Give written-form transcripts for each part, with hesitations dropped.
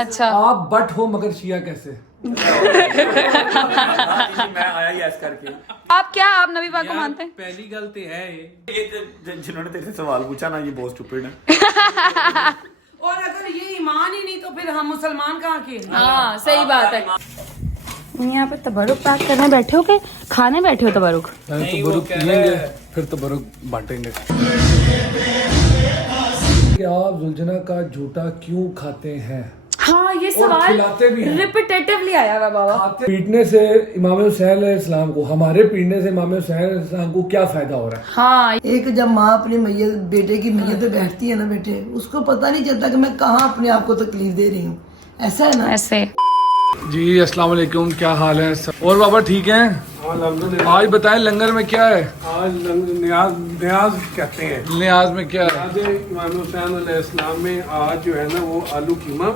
اچھا آپ بٹ ہو مگر شیعہ کیسے؟ میں آیا ہی ایس کر کے. آپ کیا آپ نبی پاک کو مانتے ہیں؟ پہلی گل تو ہے یہ جنہوں نے تیرے سے سوال پوچھا نا یہ بہت اسٹوپڈ ہے. اور اگر یہ ایمان ہی نہیں تو پھر ہم مسلمان کہاں کے؟ ہاں صحیح بات ہے. یہاں پہ تبرک پیک کرنے بیٹھے ہو کہ کھانے بیٹھے ہو تبرک؟ تبرک پیئیں گے پھر تبرک بانٹیں گے. کہ آپ زلجھنا کا جھوٹا کیوں کھاتے ہیں؟ ہاں یہ اور سوال کھلاتے بھی ہیں. ریپیٹیٹیولی آیا ہوا بابا. پیٹنے سے امام حسین علیہ السلام کو، ہمارے پیٹنے سے امام حسین علیہ السلام کو کیا فائدہ ہو رہا ہے؟ ہاں ایک جب ماں اپنی میت بیٹے کی میت پہ بیٹھتی ہے نا بیٹے، اس کو پتہ نہیں چلتا کہ میں کہاں اپنے آپ کو تکلیف دے رہی ہوں. ایسا ہے نا. ایسے. جی السلام علیکم، کیا حال ہے؟ اور بابا ٹھیک ہیں؟ آج بتائیں لنگر میں کیا ہے؟ آج نیاز کہتے ہیں. نیاز میں کیا ہے؟ آج امام حسین علیہ السلام میں آج جو ہے نا وہ آلو قیمہ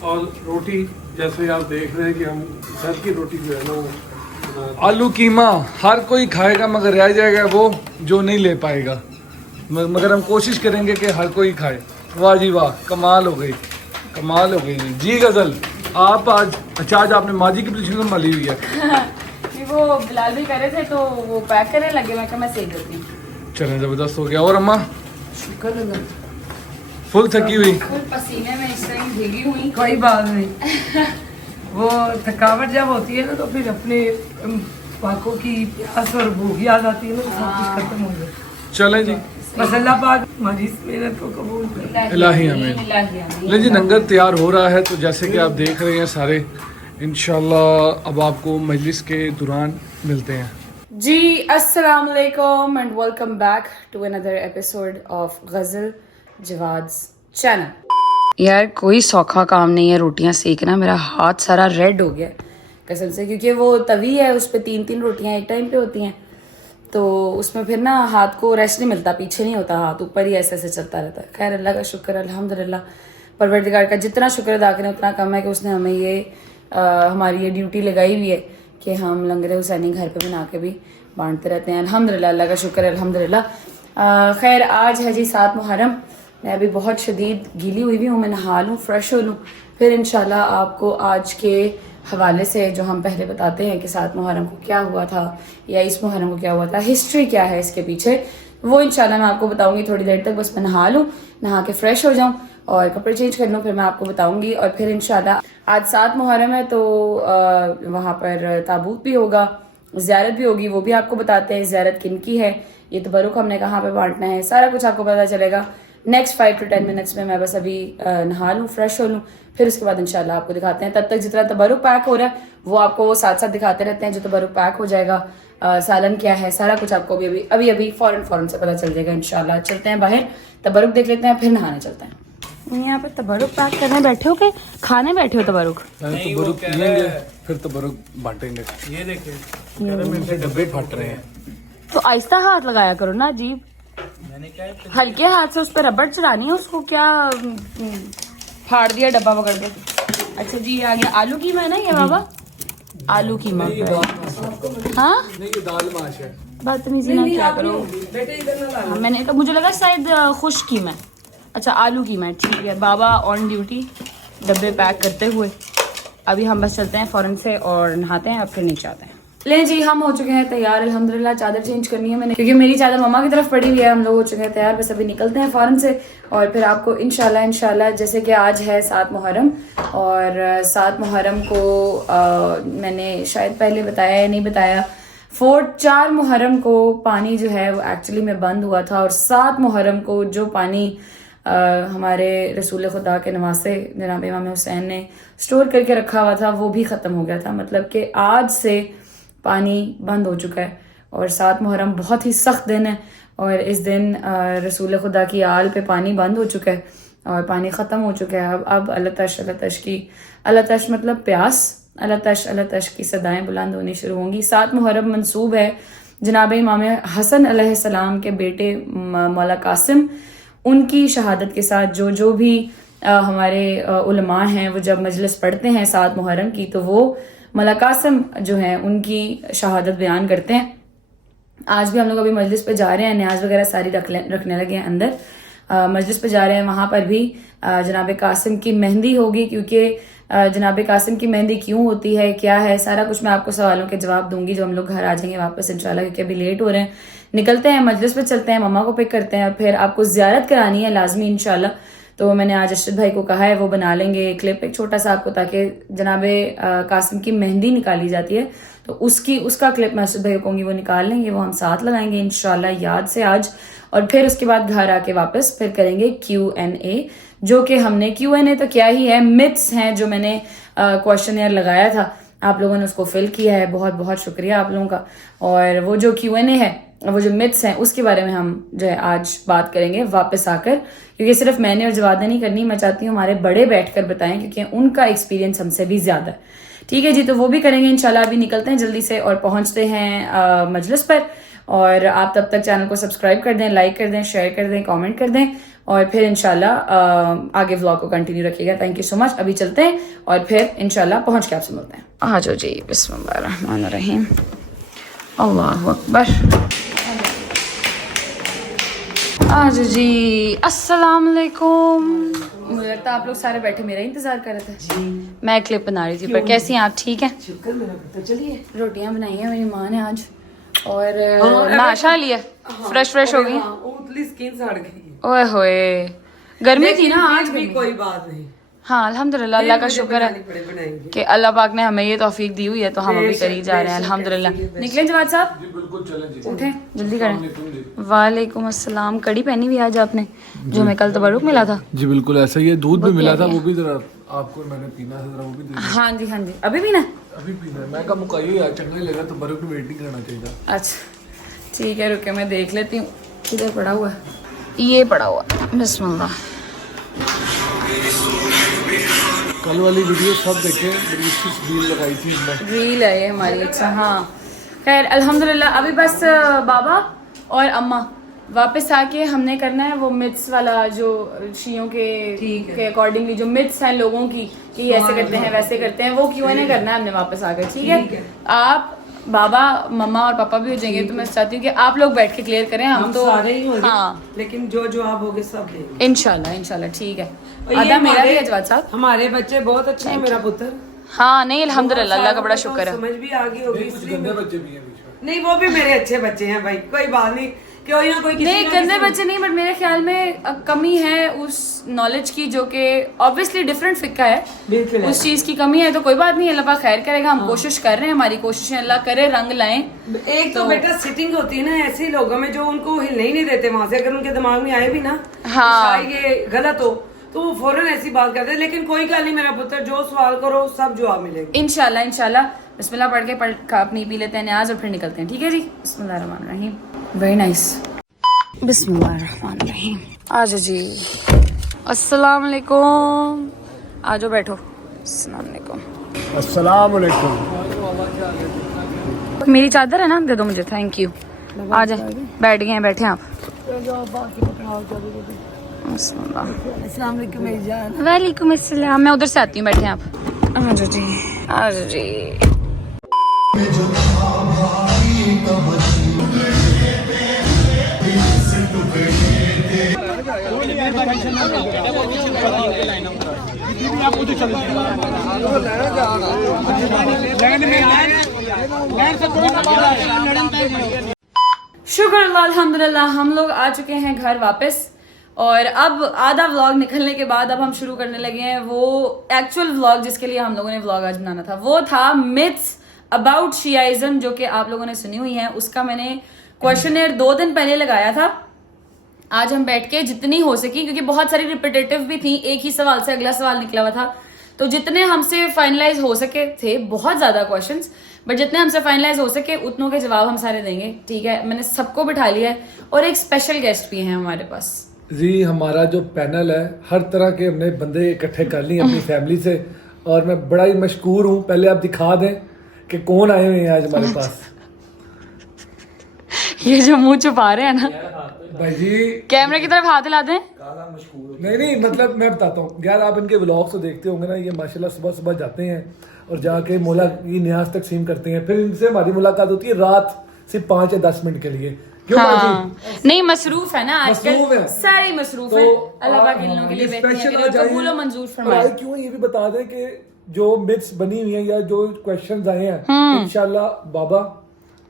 اور روٹی، جیسے آپ دیکھ رہے ہیں کہ ہم گھر کی روٹی جو ہے نا وہ آلو قیمہ ہر کوئی کھائے گا مگر رہ جائے گا وہ جو نہیں لے پائے گا، مگر ہم کوشش کریں گے کہ ہر کوئی کھائے. واہ جی واہ، کمال ہو گئی، کمال ہو گئی. جی غزل آپ آج اچھا آج آپ نے ماجی کی پوزیشن میں ملی ہوئی ہے. وہ بلال بھی کر رہے تھے تو وہ پیک کرنے لگے، میں کہا میں سیکھ دیتی ہوں. چلیں زبردست ہو گیا. اور اماں شکر اللہ. فل تھکی ہوئی؟ فل پسینے میں اس ٹائم بھیگی ہوئی. کوئی بات نہیں. وہ تھکاوٹ جب ہوتی ہے نا تو پھر اپنے پاکوں کی پیاس اور بھوک یاد آتی ہے نا تو سب کچھ ختم ہو جائے. چلیں جی، بس اللہ پاک ہماری اس محنت کو قبول کرے. الہی آمین. الہی آمین. لیں جی لنگر تیار ہو رہا ہے تو جیسے کہ آپ دیکھ رہے ہیں سارے، انشاءاللہ اب آپ کو مجلس کے دوران ملتے ہیں. جی السلام علیکم and welcome back to another episode of Ghazal Jawad's channel. یار کوئی سوکھا کام نہیں ہے روٹیاں سیکنا، میرا ہاتھ سارا ریڈ ہو گیا قسم سے، کیونکہ وہ توی ہے اس پہ 3 روٹیاں ایک ٹائم پہ ہوتی ہیں تو اس میں پھر نا ہاتھ کو ریسٹ نہیں ملتا، پیچھے نہیں ہوتا ہاتھ، اوپر ہی ایسے ایسے چلتا رہتا ہے. خیر اللہ کا شکر، الحمدللہ پروردگار کا جتنا شکر ادا کریں اتنا کم ہے کہ اس نے ہمیں یہ ہماری یہ ڈیوٹی لگائی ہوئی ہے کہ ہم لنگر حسینی گھر پہ بنا کے بھی بانٹتے رہتے ہیں. الحمدللہ اللہ کا شکر ہے الحمدللہ. خیر آج ہے جی 7 محرم. میں ابھی بہت شدید گیلی ہوئی ہوں، میں نہا لوں فریش ہو لوں، پھر انشاءاللہ آپ کو آج کے حوالے سے جو ہم پہلے بتاتے ہیں کہ 7 محرم کو کیا ہوا تھا یا اس محرم کو کیا ہوا تھا، ہسٹری کیا ہے اس کے پیچھے، وہ انشاءاللہ میں آپ کو بتاؤں گی تھوڑی دیر تک. بس میں نہا لوں، نہا کے فریش ہو جاؤں اور کپڑے چینج کر لوں، پھر میں آپ کو بتاؤں گی. اور پھر انشاءاللہ آج 7 محرم ہے تو وہاں پر تابوت بھی ہوگا، زیارت بھی ہوگی، وہ بھی آپ کو بتاتے ہیں زیارت کن کی ہے، یہ تبرک ہم نے کہاں پہ بانٹنا ہے، سارا کچھ آپ کو پتہ چلے گا نیکسٹ 5 to 10 منٹس میں. میں بس ابھی نہا لوں فریش ہو لوں، پھر اس کے بعد انشاءاللہ آپ کو دکھاتے ہیں. تب تک جتنا تبرک پیک ہو رہا ہے وہ آپ کو وہ ساتھ ساتھ دکھاتے رہتے ہیں جو تبرک پیک ہو جائے گا. سالن کیا ہے سارا کچھ آپ کو ابھی فوراً سے پتہ چل جائے گا انشاءاللہ. چلتے ہیں باہر، تبرک دیکھ لیتے ہیں پھر نہانے چلتے ہیں. یہاں پہ تبرک پیک کرنے بیٹھے ہو کہ کھانے بیٹھے ہو تبرک؟ تبرک پیئیں گے پھر تبرک بانٹیں گے. یہ دیکھیں میرے سے ڈبے پھٹ رہے ہیں. تو آہستہ ہاتھ لگایا کرو نا، عجیب میں نے کیا ہلکے ہاتھ سے اس پہ ربڑ چڑھانی ہے، اس کو کیا پھاڑ دیا ڈبہ پکڑ کے. اچھا جی آ گیا آلو قیمہ ہے نا یہ بابا، آلو قیمہ. ہاں نہیں یہ دال ماش ہے. بدتمیزی نہ کیا کرو. میں نے مجھے لگا شاید خشک قیمہ ہے. اچھا آلو قیمہ ہے، ٹھیک ہے. بابا آن ڈیوٹی ڈبے پیک کرتے ہوئے. ابھی ہم بس چلتے ہیں فوراً سے اور نہاتے ہیں اور پھر نیچے آتے ہیں. لیں جی ہم ہو چکے ہیں تیار الحمدللہ. چادر چینج کرنی ہے میں نے کیونکہ میری چادر مما کی طرف پڑی ہوئی ہے. ہم لوگ ہو چکے ہیں تیار، بس ابھی نکلتے ہیں فوراً سے اور پھر آپ کو انشاءاللہ جیسے کہ آج ہے 7 محرم اور 7 محرم کو میں نے شاید پہلے بتایا یا نہیں بتایا، 4 محرم کو پانی جو ہے وہ ایکچولی میں بند ہوا تھا اور 7 محرم کو جو پانی ہمارے رسول خدا کے نواسے جناب امام حسین نے سٹور کر کے رکھا ہوا تھا وہ بھی ختم ہو گیا تھا. مطلب کہ آج سے پانی بند ہو چکا ہے اور 7 محرم بہت ہی سخت دن ہے اور اس دن رسول خدا کی آل پہ پانی بند ہو چکا ہے اور پانی ختم ہو چکا ہے. اب اللہ تش مطلب پیاس، اللہ تش کی صدائیں بلند ہونی شروع ہوں گی. 7 محرم منسوب ہے جناب امام حسن علیہ السلام کے بیٹے مولا قاسم، ان کی شہادت کے ساتھ جو بھی ہمارے علماء ہیں وہ جب مجلس پڑھتے ہیں 7 محرم کی تو وہ مولا قاسم جو ہیں ان کی شہادت بیان کرتے ہیں. آج بھی ہم لوگ ابھی مجلس پہ جا رہے ہیں، نیاز وغیرہ ساری رکھنے لگے ہیں اندر मजलिस पे जा रहे हैं, वहां पर भी जनाब कासिम की मेहंदी होगी, क्योंकि जनाब कासिम की मेहंदी क्यों होती है, क्या है, सारा कुछ मैं आपको सवालों के जवाब दूंगी जब हम लोग घर आ जाएंगे वापस इंशाल्लाह, क्योंकि अभी लेट हो रहे हैं। निकलते हैं, मजलिस पे चलते हैं, मम्मा को पिक करते हैं, फिर आपको ज़ियारत करानी है लाजमी इंशाल्लाह। तो मैंने आज अरशद भाई को कहा है वो बना लेंगे क्लिप एक छोटा सा आपको, ताकि जनाब कासिम की मेहंदी निकाली जाती है तो उसका क्लिप मैं अरशद भाई को कहूँगी वो निकाल लेंगे, वो हम साथ लगाएंगे इंशाल्लाह याद से आज। और फिर उसके बाद घर आके वापस फिर करेंगे Q&A, जो कि हमने Q&A तो क्या ही है, मिथ्स हैं जो मैंने क्वेश्चनर लगाया था, आप लोगों ने उसको फिल किया है, बहुत बहुत शुक्रिया आप लोगों का। और वो जो Q&A है, वो जो मिथ्स हैं उसके बारे में हम जो है आज बात करेंगे वापस आकर, क्योंकि सिर्फ मैंने और जवाद ने नहीं करनी, मैं चाहती हूँ हमारे बड़े बैठकर बताएं, क्योंकि उनका एक्सपीरियंस हमसे भी ज्यादा है। ठीक है जी, तो वो भी करेंगे इंशाल्लाह। अभी निकलते हैं जल्दी से और पहुंचते हैं मजलिस पर। और आप तब तक चैनल को सब्सक्राइब कर दें, लाइक कर दें, शेयर कर दें, कमेंट कर दें, और फिर इंशाल्लाह आगे व्लॉग को कंटिन्यू रखिएगा। Thank you so much. अभी चलते हैं और फिर इंशाल्लाह पहुंच के आपसे मिलते हैं। आ जाओ जी, बिस्मिल्लाहिर्रहमानिर्रहीम, अल्लाहु अकबर। आ जाओ जी, अस्सलाम वालेकुम। मुझे लगता है आप लोग सारे बैठे मेरा इंतजार कर रहे थे। मैं क्लिप बना रही थी, पर कैसी हैं आप? ठीक है, शुक्र मेरा पुत्र। चलिए, रोटियां बनाई हैं मेरी माँ ने आज, और नाशा लिया, फ्रेश हो गई। उतली स्किन सड़ गई। ओए होए, गर्मी थी ना आज भी, कोई बात नहीं। हाँ अल्हम्दुलिल्लाह, अल्लाह का शुक्र है कि अल्लाह पाक ने हमें ये तौफीक दी हुई है, तो हम अभी कर ही जा रहे हैं अल्हम्दुलिल्लाह। निकलें जवाद साहब? जी बिल्कुल, चलें जी, उठें जल्दी करें। वालेकुम अस्सलाम। कड़ी पहनी हुई आज आपने, जो मैं कल तबरुक मिला था। जी बिल्कुल ऐसा ही है, दूध भी मिला था, वो भी जरा आपको मैंने पीना है, जरा वो भी दे। हाँ जी हाँ जी, अभी भी ना, अभी पीना है, मैं का मुकाई यार, चंगा ही लगा, तो बर्फ में वेट नहीं करना चाहिए। अच्छा ठीक है, रुके मैं देख लेती हूँ किधर पड़ा हुआ है। ये पड़ा हुआ, बिस्मिल्लाह। कल वाली वीडियो सब देखे, रील लगाई थी मैं। रील है ये हमारी, अच्छा हाँ। खैर अल्हम्दुलिल्लाह, अभी बस बाबा और अम्मा वापस आके हमने करना है वो मिथ्स वाला, जो शियों के अकॉर्डिंगली जो मिथ्स हैं लोगों की कि ये ऐसे करते हैं वैसे करते हैं, वो Q&A करना है हमने वापस आकर। ठीक है, आप बाबा मम्मा और पापा भी हो जाएंगे, तो मैं चाहती हूँ कि आप लोग बैठ के क्लियर करें, हम तो सारे ही होंगे, हाँ, लेकिन जो आप होगे सब देंगे इंशाल्लाह इंशाल्लाह। ठीक है, और ये आधा मेरा भी हमारे- है जवाद साहब। हमारे बच्चे बहुत अच्छे हैं, मेरा पुत्र। हाँ नहीं अल्हम्दुलिल्लाह, अल्लाह का बड़ा शुक्र है। समझ भी आ गई होगी, कुछ इसलिए गंदे बच्चे भी हैं बीच में। नहीं, वो भी मेरे अच्छे बच्चे हैं भाई, कोई बात नहीं, कोई ना कोई किसी नहीं ना गंदे किसी- बच्चे नहीं, बट मेरे ख्याल में कमी है उस नॉलेज की, जो कि ऑब्वियसली डिफरेंट फिक्का है, बिल्कुल है। उस चीज की कमी है, तो कोई बात नहीं, अल्लाह पाक खैर करेगा। हम कोशिश कर रहे हैं, हमारी कोशिश है, अल्लाह करे रंग लाएं। एक तो बेटा सिटिंग होती है ना ऐसे लोगों में, जो उनको हिलने ही नहीं देते वहां से, अगर उनके दिमाग में आए भी ना हाँ। कि ये गलत हो, तो वो फौरन ऐसी बात करते हैं। लेकिन कोई गल नहीं मेरा पुत्र, जो सवाल करो सब जवाब मिलेगा इंशाल्लाह इंशाल्लाह। बिस्मिल्लाह पढ़ के अपनी पी लेते हैं न्याज और फिर निकलते हैं। ठीक है जी, बिस्मिल्लाहिर्रहमानिर्रहीम। वेरी नाइस, बिस्मिल्लाहिर्रहमानिर्रहीम। आ जाओ जी, अस्सलाम वालेकुम, आ जाओ बैठो। अस्सलाम वालेकुम। अस्सलाम वालेकुम। मेरी चादर है ना, दे दो मुझे, थैंक यू। आ जाए, बैठ गए हैं, बैठे हैं आप। वालेकुम अस्सलाम, मैं उधर से आती हूँ, बैठे हैं आप। आ जाओ जी, आ जाओ जी। शुक्र अल्लाह अल्हम्दुलिल्लाह, हम लोग आ चुके हैं घर वापस। और अब आधा व्लॉग निकलने के बाद अब हम शुरू करने लगे हैं वो एक्चुअल व्लॉग, जिसके लिए हम लोगों ने व्लॉग आज बनाना था। वो था मिथ्स अबाउट शियाइज्म, जो कि आप लोगों ने सुनी हुई है। उसका मैंने क्वेश्चनर 2 दिन पहले लगाया था। आज हम बैठ के जितनी हो सकी, क्योंकि बहुत सारी रिपीटेटिव भी थी, एक ही सवाल से अगला सवाल निकला हुआ था, तो जितने हमसे फाइनलाइज हो सके थे, बहुत ज्यादा क्वेश्चंस, बट जितने हमसे फाइनलाइज हो सके उतनों के जवाब हम सारे देंगे। ठीक है, मैंने सबको बिठा लिया है और एक स्पेशल गेस्ट भी है हमारे पास। जी हमारा जो पैनल है, हर तरह के हमने बंदे इकट्ठे कर लिए अपनी फैमिली से, और मैं बड़ा ही मशकूर हूँ। पहले आप दिखा दें कि कौन आए हुए हैं आज हमारे पास। ये जो मुंह छुपा रहे हैं ना, भाई जी कैमरे की तरफ हाथ हिला दें। नहीं मतलब मैं बताता हूँ यार, आप इनके व्लॉग्स तो देखते होंगे ना, ये माशाल्लाह सुबह सुबह जाते हैं और जाके मौला की न्याज तकसीम करते हैं, फिर इनसे हमारी मुलाकात होती है रात सिर्फ 5 या 10 मिनट के लिए। क्यों हाँ बाजी? नहीं मसरूफ है ना मसरूफ आजकल, है। सारे ही मसरूफ तो है। अल्लाह पाक इन लोगों के लिए ये बेहतरीन स्पेशल करे, आ जाइए। कबूल व मंजूर और फरमाए। आए क्यों ये भी बता दें कि जो मिथ्स बनी हुई हैं या जो क्वेश्चंस आए हैं, इंशाल्लाह बाबा,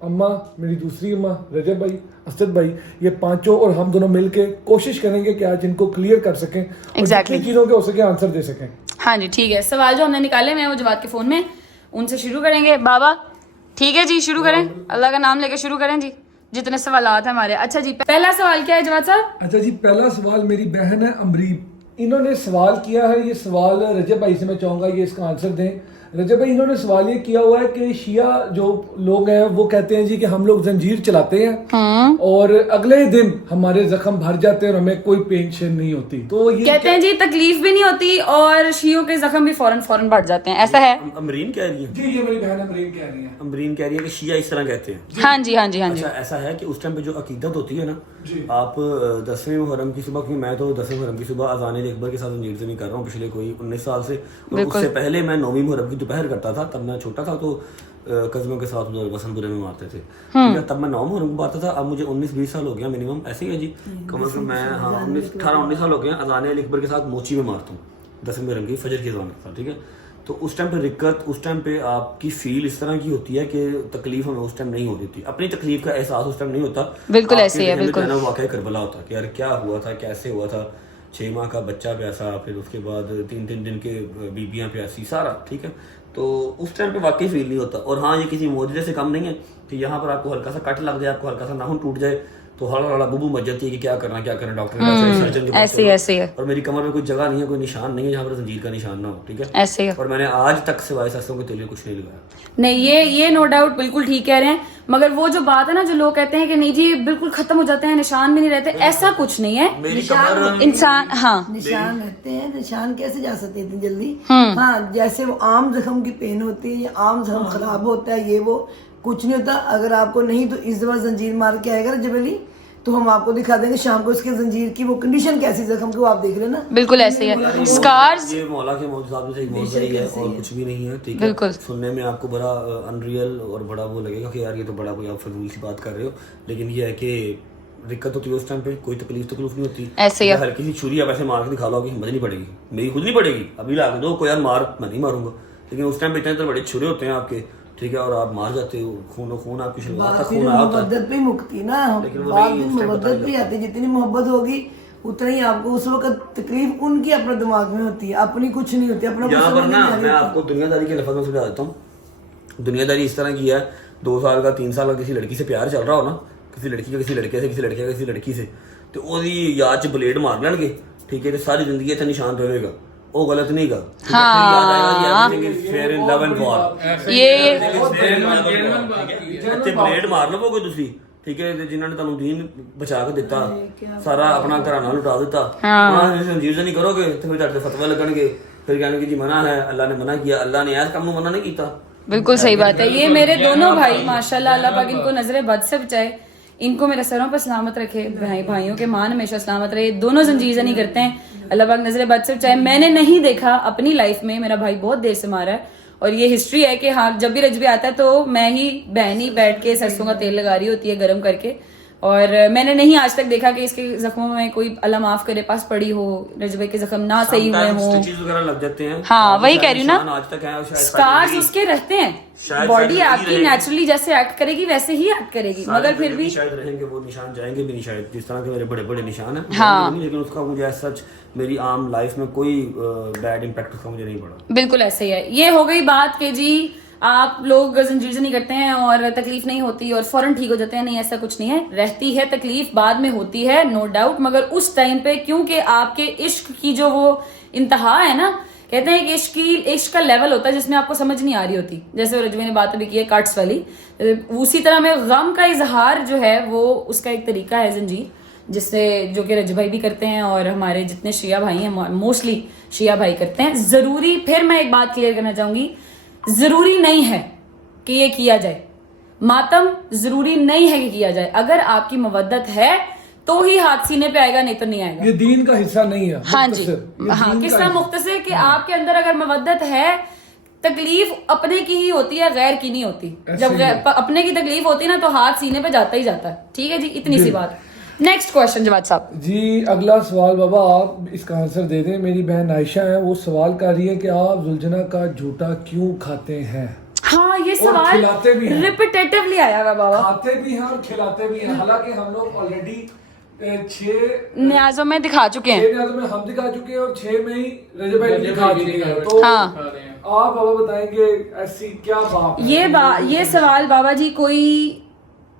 अम्मा, मेरी दूसरी अम्मा, रजब भाई, असद भाई, ये पांचों और हम दोनों मिलके कोशिश करेंगे कि आज इनको क्लियर कर सकें और Exactly. जितनी चीजों के हो सके आंसर दे सकें। हाँ जी ठीक है, सवाल जो हमने निकाले मैं वो जवाब के फोन में उनसे शुरू करेंगे। बाबा ठीक है जी, शुरू करें, अल्लाह का नाम लेके शुरू करें जी, जितने सवालात हैं हमारे। अच्छा जी, पहला सवाल क्या है जवाब साहब? अच्छा जी, पहला सवाल मेरी बहन है अमरीब, इन्होंने सवाल किया है। ये सवाल रजब भाई से मैं चाहूंगा ये इसका आंसर दें। रजब भाई, इन्होंने सवाल ये किया हुआ है कि शिया जो लोग हैं वो कहते हैं जी कि हम लोग जंजीर चलाते हैं और अगले दिन हमारे जख्म भर जाते हैं और हमें कोई पेंशन नहीं होती। तो ये कहते हैं जी तकलीफ भी नहीं होती और शियों के जख्म भी फौरन फौरन बढ़ जाते हैं, ऐसा है? अमरीन कह रही है, जी ये मेरी बहन अमरीन कह रही है। अमरीन कह रही है कि शिया इस तरह कहते हैं। हाँ जी हाँ जी हाँ जी। अच्छा, ऐसा है कि उस टाइम पे जो अकीदत होती है ना, आप 10वें मुहर्रम की सुबह, क्योंकि मैं तो 10वें मुहर्रम की सुबह अज़ान अकबर के साथ जंजीर से नहीं कर रहा हूँ पिछले कोई 19 साल से, और उससे पहले मैं 9वीं मुहर्रम की दोपहर करता था। तब मैं छोटा था तो कज़नों के साथ उधर वसंतपुरे में मारते थे, ठीक है। तब मैं 9 मुहर्रम को मारता था। अब मुझे 19-20 साल हो गया मिनिमम, ऐसे ही है जी, कम अज़ कम मैं 18-19 साल हो गए अज़ान अकबर के साथ मोची में मारता हूँ 10वें मुहर्रम की फजर की अज़ान के साथ, ठीक है। तो उस टाइम पे रिक्कत, उस टाइम पे आपकी फील इस तरह की होती है कि तकलीफ हमें उस टाइम नहीं होती थी, अपनी तकलीफ का एहसास उस टाइम नहीं होता। बिल्कुल आपके ऐसे ही है, ज़हन में बिल्कुल। जो है ना वाक़या करबला होता कि यार क्या हुआ था, कैसे हुआ था, 6 माह का बच्चा प्यासा, फिर उसके बाद 3-3 दिन के बीबियाँ प्यासी, सारा, ठीक है। तो उस टाइम पे वाकई फील नहीं होता। और हाँ, ये किसी मोजरे से कम नहीं है कि यहाँ पर आपको हल्का सा कट लग जाए, आपको हल्का सा नाखून टूट जाए तो हड़ा बुबू मच जाती है कि क्या करना डॉक्टर के पास, सर्जन के पास ऐसे ही, चलो। ऐसे ही है। और मेरी कमर में कोई जगह नहीं है, कोई निशान नहीं है जहाँ पर जंजीर का निशान ना हो, ठीक है। ऐसे ही है। और मैंने आज तक सिवाय सरसों के तेल में कुछ नहीं लगाया। नहीं ये नो डाउट बिल्कुल ठीक कह रहे हैं, मगर वो जो बात है ना, जो लोग कहते हैं कि नहीं जी बिल्कुल खत्म हो जाते हैं, निशान भी नहीं रहते, ऐसा कुछ नहीं है। मेरी कमर इंसान, हाँ निशान रहते हैं, निशान कैसे जा सकते हैं इतनी जल्दी? हाँ, जैसे वो आम जख्म की पेन होती है या आम जख्म खराब होता है, ये वो कुछ नहीं होता। अगर आपको नहीं तो इस दफा जंजीर मार के आएगा जबली, तो हम आपको दिखा देंगे शाम को इसके जंजीर की वो कंडीशन कैसी जख्म की, वो आप देख लेना। बिल्कुल ऐसे ही है। स्कार्स ये मौला के मौजूद से एक बहुत बड़ी है और कुछ भी नहीं है, ठीक है। बिल्कुल। सुनने में आपको बड़ा अनरियल और बड़ा वो लगेगा कि यार ये तो बड़ा कोई आप फजूल सी बात कर रहे हो, लेकिन ये है कि दिक्कत होती है उस टाइम पे, कोई तकलीफ नहीं होती। ऐसे ही है। हल्की सी छुरी आप ऐसे मार के दिखा लो कि हिम्मत नहीं पड़ेगी, मेरी खुद नहीं पड़ेगी, अभी ला के दो कोई यार मार, मैं नहीं मारूंगा। लेकिन उस टाइम पे इतने बड़े छुरे होते हैं आपके, ठीक है, और आप मार जाते हो, खून आपकी शुरुआत तक खून आया होता है। मोहब्बत पे मुक्ति ना, लेकिन वो बाद नहीं, में उस टाइम मोहब्बत भी आती है। जितनी मोहब्बत होगी उतना ही आपको उस वक्त तकलीफ उनकी अपने दिमाग में होती है, अपनी कुछ नहीं होती। अपना यहाँ पर ना कुछ मैं आपको दुनियादारी के लफ्ज में समझा देता हूँ। दुनियादारी इस तरह की है, 2 साल का 3 साल का किसी लड़की से प्यार चल रहा हो ना, किसी लड़की का किसी लड़के से, किसी लड़के का किसी लड़की से, तो ਉਹਦੀ याद च ब्लेड मार लेंगे, ठीक है, तो सारी जिंदगी इतना निशान रहेगा, वो गलत नहीं गा। Fair in love and war ये ਤੇ ਬਲੇਡ ਮਾਰ ਲਵੋਗੇ ਤੁਸੀਂ, ਠੀਕ ਹੈ, ਜਿਨ੍ਹਾਂ ਨੇ ਤੁਹਾਨੂੰ ਦੀਨ ਬਚਾ ਕੇ ਦਿੱਤਾ, ਸਾਰਾ ਆਪਣਾ ਘਰਾਣਾ ਲੁਟਾ ਦਿੱਤਾ, ਉਹਨਾਂ ਨੇ ਜੰਜੀਰ ਨਹੀਂ ਕਰੋਗੇ ਤੇ ਫਿਰ ਤੁਹਾਡੇ ਫਤਵੇ ਲੱਗਣਗੇ, ਫਿਰ ਕਹਿਣਗੇ ਜੀ ਮਨਾ ਹੈ, ਅੱਲਾ ने मना किया, अल्लाह ने ऐसा काम ਨੂੰ मना नहीं ਕੀਤਾ। बिल्कुल सही बात है। ये मेरे दोनों भाई माशाल्लाह, अल्लाह पाक इनको नजर बद से बचाए, इनको मेरे सरों पर सलामत रखे, भाइयों के मान हमेशा सलामत रहे, दोनों जंजीर नहीं करते हैं, अल्लाह पाक नजर बद से बचाए। मैंने नहीं देखा अपनी लाइफ में, मेरा भाई बहुत देर से मारा है और ये हिस्ट्री है कि हाँ जब भी रजबी आता है तो मैं ही बहन ही बैठ के सरसों का तेल लगा रही होती है गर्म करके, और मैंने नहीं आज तक देखा कि इसके जख्मों में कोई अल्लाह माफ करे पास पड़ी हो, रजबे के जख्म ना सही हुए हो, स्टिचेस वगैरह लग जाते हैं। हाँ वही कह रही हूँ ना, आज तक है, और शायद स्कार्स उसके रहते हैं, शायद बॉडी शायद आपकी रहेगी। नेचुरली जैसे एक्ट करेगी वैसे ही एक्ट करेगी, मगर फिर भी शायद रहेंगे, वो निशान जाएंगे भी नहीं शायद, जिस तरह के मेरे बड़े बड़े निशान हैं, हाँ। नहीं, लेकिन उसका मुझे सच मेरी आम लाइफ में कोई बैड इम्पैक्ट उसका मुझे नहीं पड़ा। बिल्कुल ऐसे ही है। ये हो गई बात कि जी आप लोग जंजीर से नहीं करते हैं और तकलीफ नहीं होती और फौरन ठीक हो जाते हैं, नहीं ऐसा कुछ नहीं है, रहती है तकलीफ, बाद में होती है नो डाउट, मगर उस टाइम पे क्योंकि आपके इश्क की जो वो इंतहा है ना, कहते हैं कि इश्क का लेवल होता है जिसमें आपको समझ नहीं आ रही होती, जैसे रजवी ने बात अभी की है कट्स वाली, उसी तरह में गम का इजहार जो है वो उसका एक तरीका है जंजीर, जिससे जो कि रज भाई भी करते हैं और हमारे जितने शिया भाई हैं मोस्टली शिया भाई करते हैं। जरूरी, फिर मैं एक बात क्लियर करना चाहूंगी, जरूरी नहीं है कि ये किया जाए, मातम जरूरी नहीं है कि किया जाए, अगर आपकी मवद्दत है तो ही हाथ सीने पे आएगा, नहीं तो नहीं आएगा। ये दीन का हिस्सा नहीं है। हाँ जी, मुख्तसर, ये हाँ दीन किस का तरह हिस्सा- मुख्तसर कि आपके अंदर अगर मवद्दत है तकलीफ अपने की ही होती है, गैर की नहीं होती। जब अपने की तकलीफ होती है ना तो हाथ सीने पे जाता ही जाता है। ठीक है जी, इतनी सी बात। नेक्स्ट क्वेश्चन जवाद साहब जी। अगला सवाल बाबा आप इसका आंसर दे दें। मेरी बहन आयशा है, वो सवाल कर रही है कि आप जुलझना का जूता क्यों खाते हैं? हाँ, ये और सवाल खिलाते भी हैं। रिपीटेटिवली आया हुआ बाबा। खाते भी हैं और खिलाते भी हैं। हालांकि हम लोग ऑलरेडी 6 न्याजों में दिखा चुके हैं। न्याज़ों में हम दिखा चुके हैं और 6 में ही रजब भाई दिखा चुके हैं। तो हाँ, आप बाबा बताएंगे ऐसी क्या बात है? ये सवाल बाबा जी कोई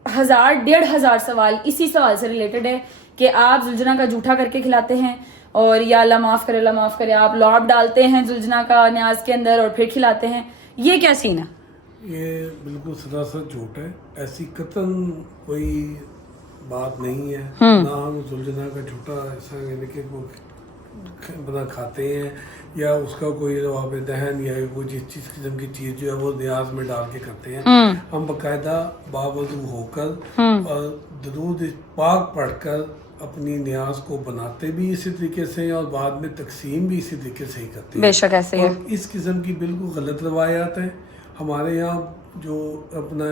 1000-1500 सवाल इसी सवाल से रिलेटेड है कि आप जुलझना का जूठा करके खिलाते हैं और या अल्लाह माफ करे, अल्लाह माफ करे, आप लॉब डालते हैं जुलझना का न्याज के अंदर और फिर खिलाते हैं। ये क्या सीन है? ये बिल्कुल सरासर झूठ है, ऐसी कतन कोई बात नहीं है। ना हम जुलझना का झूठा ऐसा यानी कि वो बना खाते हैं या उसका कोई रवाब दहन या वो जिस किस्म की चीज जो है वो न्याज में डाल के करते हैं। हम बाकायदा बावजू होकर और दरूद पाक पढ़कर अपनी न्याज को बनाते भी इसी तरीके से और बाद में तकसीम भी इसी तरीके से ही करते हैं। बेशक ऐसे ही है। और इस किस्म की बिल्कुल गलत रवायात हैं। हमारे यहाँ जो अपना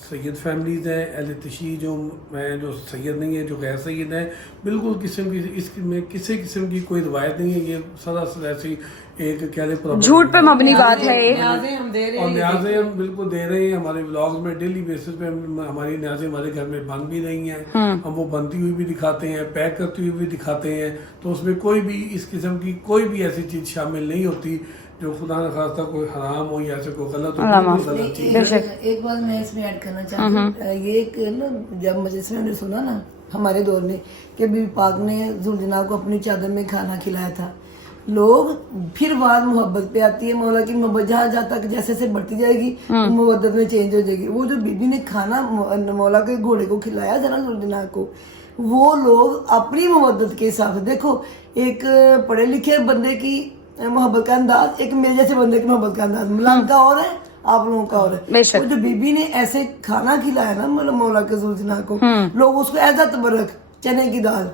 सैयद फैमिलीज हैं, अहले तशी जो मैं जो सैयद नहीं है, जो गैर सैयद हैं, बिल्कुल किस्म की इसमें किसी किस्म की कोई रवायत नहीं है। ये सरासर ऐसी एक कह लें झूठ पे मबनी बात है एक। न्याज़ें हम दे रहे और हैं। न्याज़ें हम बिल्कुल दे रहे हैं। हमारे व्लॉग्स में डेली बेसिस पे हमारी न्याज़ें हमारे घर में बन भी रही हैं। हम वो बनती हुई भी दिखाते हैं, पैक करती हुई भी दिखाते हैं। तो उसमें कोई भी इस किस्म की कोई भी ऐसी चीज शामिल नहीं होती जो खुदा न खास्ता कोई हराम हो या ऐसे कोई गलत हो। बिल्कुल गलत चीज। एक बात मैं इसमें ऐड करना चाहती हूँ। ये एक ना जब मजलिस में हमने सुना ना हमारे दौर में कि बीबी पाक ने जुलझना को अपनी चादर में खाना खिलाया था, लोग फिर बात मोहब्बत पे आती है। मौला की मोहब्बत जहाँ जहाँ तक जैसे जैसे बढ़ती जाएगी मोहब्बत में चेंज हो जाएगी। वो जो बीबी ने खाना मौला के घोड़े को खिलाया था ना जुलझना को, वो लोग अपनी मोहब्बत के हिसाब से देखो, एक पढ़े लिखे बंदे की मोहब्बत का अंदाज, एक मेरे जैसे बंदे की मोहब्बत का अंदाज मलाम का और है, आप लोगों का और है। वो जो बीबी ने ऐसे खाना खिलाया ना मौला के जुलझना को, लोग उसको ऐसा तबरक चने की दाल,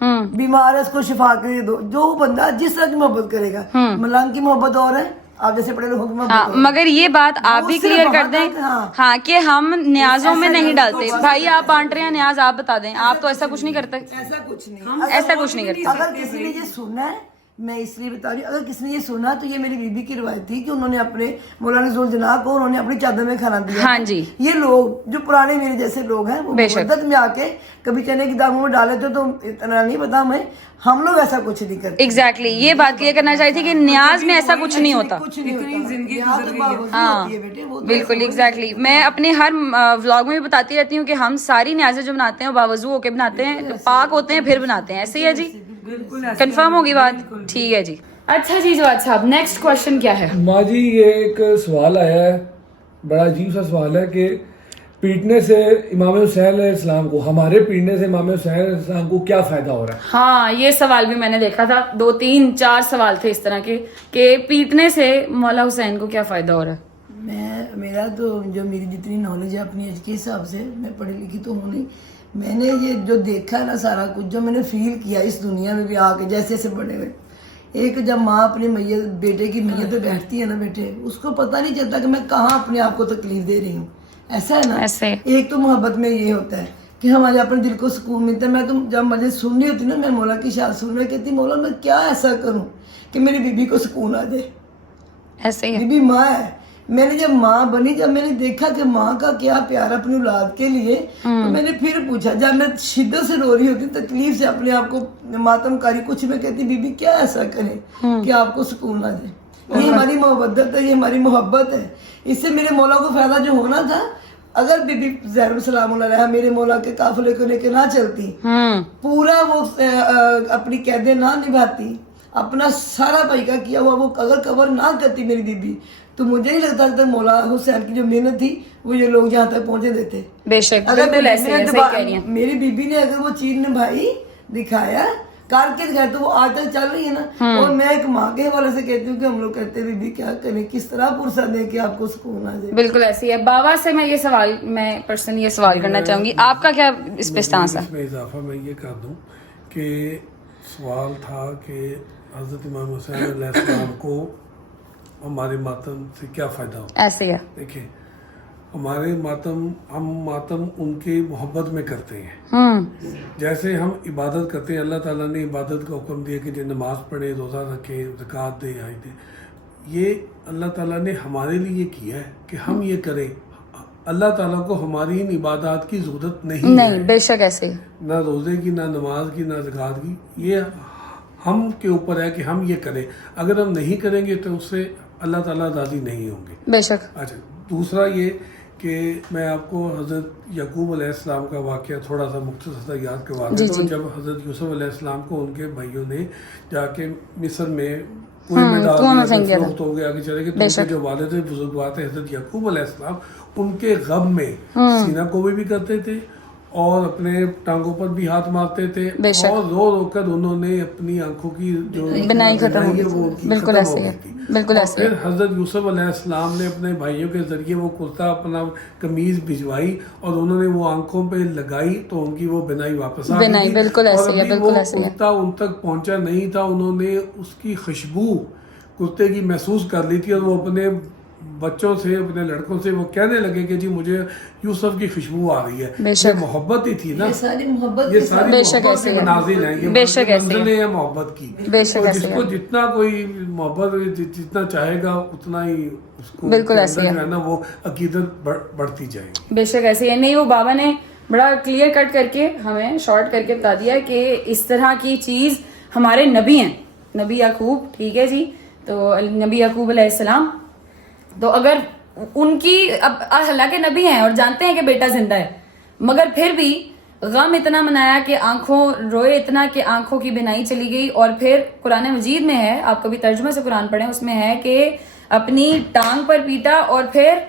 बीमार है उसको शिफा के दो। जो बंदा जिस तरह की मोहब्बत करेगा, मलाम की मोहब्बत और है, आप जैसे पढ़े लोगों की मोहब्बत और है। मगर ये बात आप भी क्लियर कर दें। हाँ, कि हम न्याजों में नहीं डालते। भाई आप बांट रहे हैं न्याज, आप बता दें। आप तो ऐसा कुछ नहीं करते। ऐसा कुछ नहीं, ऐसा कुछ नहीं करते। अगर किसी ने ये सुना है, मैं इसलिए बता रही हूँ, अगर किसी ने ये सुना तो ये मेरी बीबी की रिवायत थी कि उन्होंने अपने मौलाना जुलझना को उन्होंने अपनी चादर में खाना दिया। हाँ जी। ये लोग जो पुराने मेरे जैसे लोग हैं वो मुद्दत में आके कभी चने की दाल में डाले थे, तो इतना नहीं पता हमें। हम लोग ऐसा कुछ नहीं करते। एग्जैक्टली ये बात क्लियर करना चाहिए थी कि न्याज में ऐसा कुछ नहीं होता। कुछ नहीं होता। हाँ बिल्कुल एग्जैक्टली। मैं अपने हर व्लॉग में भी बताती रहती हूँ कि हम सारी न्याजें जो बनाते हैं वो बावजू होके बनाते हैं, तो पाक होते हैं फिर बनाते हैं। ऐसे ही है जी, कंफर्म होगी बात? ठीक है जी। अच्छा जी जवाद साहब, नेक्स्ट क्वेश्चन क्या है? माँ जी ये एक सवाल आया है, बड़ा अजीब सा सवाल है कि पीटने से इमाम हुसैन अलैहिस्सलाम को, हमारे पीटने से इमाम हुसैन अलैहिस्सलाम को क्या फायदा हो रहा है? हाँ, ये सवाल भी मैंने देखा था। 2, 3, 4 सवाल थे इस तरह के कि पीटने से मौला हुसैन को क्या फायदा हो रहा है। मेरा तो जो मेरी जितनी नॉलेज है अपनी एज के हिसाब से, मैं पढ़ी लिखी तो हूँ नहीं, मैंने ये जो देखा है ना सारा कुछ, जो मैंने फील किया इस दुनिया में भी आके जैसे जैसे बड़े हुए, एक जब माँ अपनी मैयत बेटे की मैयत पे बैठती है ना बेटे, उसको पता नहीं चलता कि मैं कहाँ अपने आप को तकलीफ दे रही हूँ। ऐसा है ना, ऐसे एक तो मोहब्बत में ये होता है कि हमारे अपने दिल को सुकून मिलता है। मैं तो जब मुझे सुननी होती ना, मैं मौला की शाद सुन रही कहती मौला मैं क्या ऐसा करूँ कि मेरी बीबी को सुकून आ जाए। ऐसे ही बीबी माँ है। मैंने जब माँ बनी, जब मैंने देखा कि माँ का क्या प्यार अपनी औलाद के लिए, तो मैंने फिर पूछा, जब मैं शिद्दत से रो रही होती तकलीफ से अपने आप को मातमकारी कुछ, मैं कहती बीबी क्या ऐसा करें कि आपको सुकून आ जाए। ये हमारी मोहब्बत है, ये हमारी मोहब्बत है। इससे मेरे मौला को फायदा जो होना था, अगर बीबी ज़हरा सलाम अलैहा मेरे मौला के काफिले को लेकर ना चलती, पूरा वो अपनी कैदे ना निभाती, अपना सारा पैका किया हुआ वो अगर कवर ना करती मेरी बीबी, तो मुझे नहीं लगता कि मौला हुसैन की जो मेहनत थी वो ये लोग जहाँ तक पहुंचे देते। बेशक अगर बिल्कुल ऐसे ही, सही कह रही हैं। मेरी बीबी ने अगर वो चीज निभाई, दिखाया, करके दिखाया, तो वो आज तक चल रही है ना। और मैं एक माँ के हवाले से कहती हूँ कि हम लोग कहते हैं बीबी क्या करें, किस तरह पुरसा दें कि आपको सुकून आ जाए। बिल्कुल ऐसी है। बाबा से मैं ये सवाल, मैं पर्सनली ये सवाल करना चाहूंगी, आपका क्या इस पे स्टांस है? इसमें इजाफा मैं ये कर दूं कि सवाल था कि हज़रत इमाम हुसैन अलैहिस्सलाम को हमारे मातम से क्या फ़ायदा हो। ऐसे है। देखिए हमारे हम मातम उनके मोहब्बत में करते हैं। जैसे हम इबादत करते हैं, अल्लाह ताला ने इबादत का हुक्म दिया कि जो नमाज पढ़े, रोज़ा रखे, ज़कात दे, हज दे, ये अल्लाह ताला ने हमारे लिए किया है कि हम ये करें। अल्लाह ताला को हमारी इन इबादत की ज़रूरत नहीं है, बेशक ऐसे ही। ना रोज़े की, ना नमाज की, ना ज़कात की। ये हम के ऊपर है कि हम ये करें। अगर हम नहीं करेंगे तो उससे अल्लाह ताला राज़ी नहीं होंगे। बेशक। अच्छा, दूसरा ये कि मैं आपको हज़रत याकूब अलैहिस्सलाम का वाक़या थोड़ा सा मुख्तसर याद करवा देता हूँ। जब हज़रत यूसुफ अलैहिस्सलाम को उनके भाइयों ने जाके मिस्र में कुएं में डाल दिया, वक्त हो गया, आगे चले गए, तो उनके जो वालिद बुजुर्गवार थे हज़रत याकूब अलैहिस्सलाम, उनके गम में सीना को भी करते थे और अपने टांगों पर भी हाथ मारते थे और रो रो कर उन्होंने अपनी आंखों की जो बिनाई खत्म हो है वो गई। उनकी बिल्कुल खत्म ऐसे हो है, गई थी। बिल्कुल और ऐसे फिर हजरत यूसुफ अलैहिस्सलाम ने अपने भाइयों के जरिए वो कुर्ता अपना कमीज भिजवाई और उन्होंने वो आंखों पे लगाई तो उनकी वो बिनाई वापस आ गई। बिल्कुल ऐसे ही है, बिल्कुल ऐसे ही है। कुर्ता उन तक पहुंचा नहीं था, उन्होंने उसकी खुशबू कुर्ते की महसूस कर ली थी और वो अपने बच्चों से, अपने लड़कों से वो कहने लगे कि जी मुझे यूसुफ की खुशबू आ रही है। ये मोहब्बत ही थी ना, ये सारी मोहब्बत ये सारी मोहब्बत की मनाजिल हैं, ये मंजिलें हैं मोहब्बत की। बेशक तो ऐसे जिसको जितना कोई मोहब्बत जितना चाहेगा उतना ही उसको बिल्कुल ऐसे जो है ना वो अकीदत बढ़ती जाएगी। बेशक ऐसे है। नहीं, वो बाबा ने बड़ा क्लियर कट करके हमें शॉर्ट करके बता दिया कि इस तरह की चीज हमारे नबी हैं, नबी याकूब, ठीक है जी। तो नबी याकूब अलैहिस्सलाम, तो अगर उनकी, अब हालांकि नबी हैं और जानते हैं कि बेटा जिंदा है, मगर फिर भी गम इतना मनाया कि आंखों रोए इतना कि आंखों की बिनाई चली गई। और फिर कुरान मजीद में है, आप कभी तर्जुमे से कुरान पढ़ें, उसमें है कि अपनी टांग पर पीटा और फिर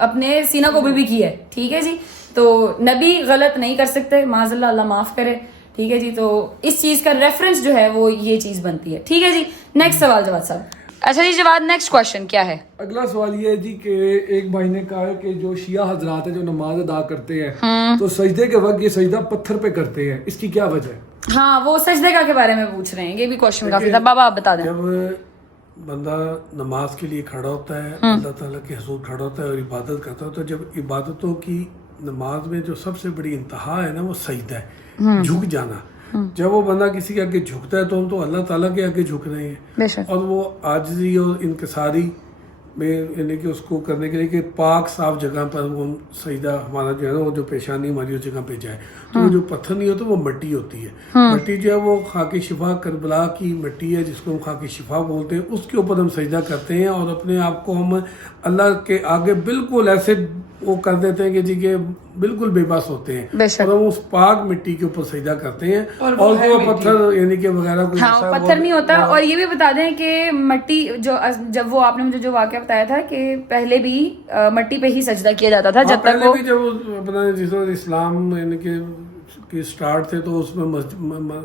अपने सीना को भी किया है, ठीक है जी। तो नबी गलत नहीं कर सकते, माज़अल्लाह, अल्लाह माफ करे, ठीक है जी। तो इस चीज का रेफरेंस जो है वो ये चीज बनती है, ठीक है जी। नेक्स्ट सवाल जवाब साहब। अच्छा जी जवाब, नेक्स्ट क्वेश्चन क्या है? अगला सवाल ये है जी कि एक भाई ने कहा है कि जो शिया हजरात है जो नमाज अदा करते हैं तो सजदे के वक्त ये सजदा पत्थर पे करते हैं, इसकी क्या वजह है? हाँ, वो सजदे के बारे में पूछ रहे हैं, ये भी क्वेश्चन काफी था। बाबा आप बता दें। जब बंदा नमाज के लिए खड़ा होता है, अल्लाह ताला के हुजूर खड़ा होता है और इबादत करता है, तो जब इबादतों की नमाज में जो सबसे बड़ी इंतहा है ना वो सजदा है, झुक जाना। जब वो बंदा किसी के आगे झुकता है तो हम तो अल्लाह ताला के आगे झुक रहे हैं और वो आजिज़ी और इनकिसारी में यानी कि उसको करने के लिए कि पाक साफ जगह पर वो सजदा हमारा जो है ना वो जो पेशानी हमारी उस जगह पे जाए, तो वो जो पत्थर नहीं होता वो मिट्टी होती है। मिट्टी जो है वो खाकी शिफा करबला की मिट्टी है जिसको हम खाकी शिफा बोलते हैं, उसके ऊपर हम सजदा करते हैं और अपने आप को हम अल्लाह के आगे बिल्कुल ऐसे वो कर देते हैं कि जी के बिल्कुल बेबस होते हैं और हम उस पाक मिट्टी के ऊपर सजदा करते हैं और वो पत्थर यानी कि वगैरह कुछ हाँ, पत्थर नहीं होता। और ये भी बता दें कि मिट्टी जो, जब वो आपने मुझे जो वाकया बताया था कि पहले भी मिट्टी पे ही सजदा किया जाता था जब तक वो, जब अपना जिस इस्लाम यानी कि स्टार्ट थे तो उसमें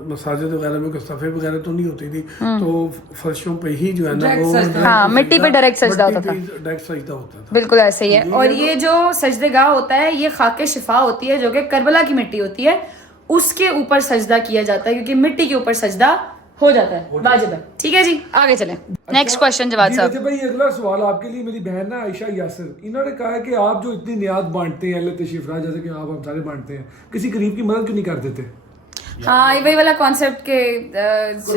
मसाजिद वगैरह में सफ़े वगैरह तो नहीं होती थी, तो फर्शों पे ही जो है ना वो हाँ मिट्टी पे डायरेक्ट सजदा होता था, डायरेक्ट सजदा होता था। बिल्कुल ऐसे ही है। और ये जो सजदेगाह होता है ये खाके शिफा होती है जो कि करबला की मिट्टी होती है, उसके ऊपर सजदा किया जाता है क्योंकि मिट्टी के ऊपर सजदा हो जाता है, वाजिब है। ठीक है जी, आगे चलें। नेक्स्ट क्वेश्चन जवाब साहब। भाई अगला सवाल आपके लिए, मेरी बहन ना आयशा यासर, इन्होंने कहा है कि आप जो इतनी नियात बांटते हैं अल्लाह तशरीफ रहा, जैसे कि आप हम सारे बांटते हैं, किसी गरीब की मदद क्यों नहीं कर देते? हाँ, ये वही वाला कॉन्सेप्ट के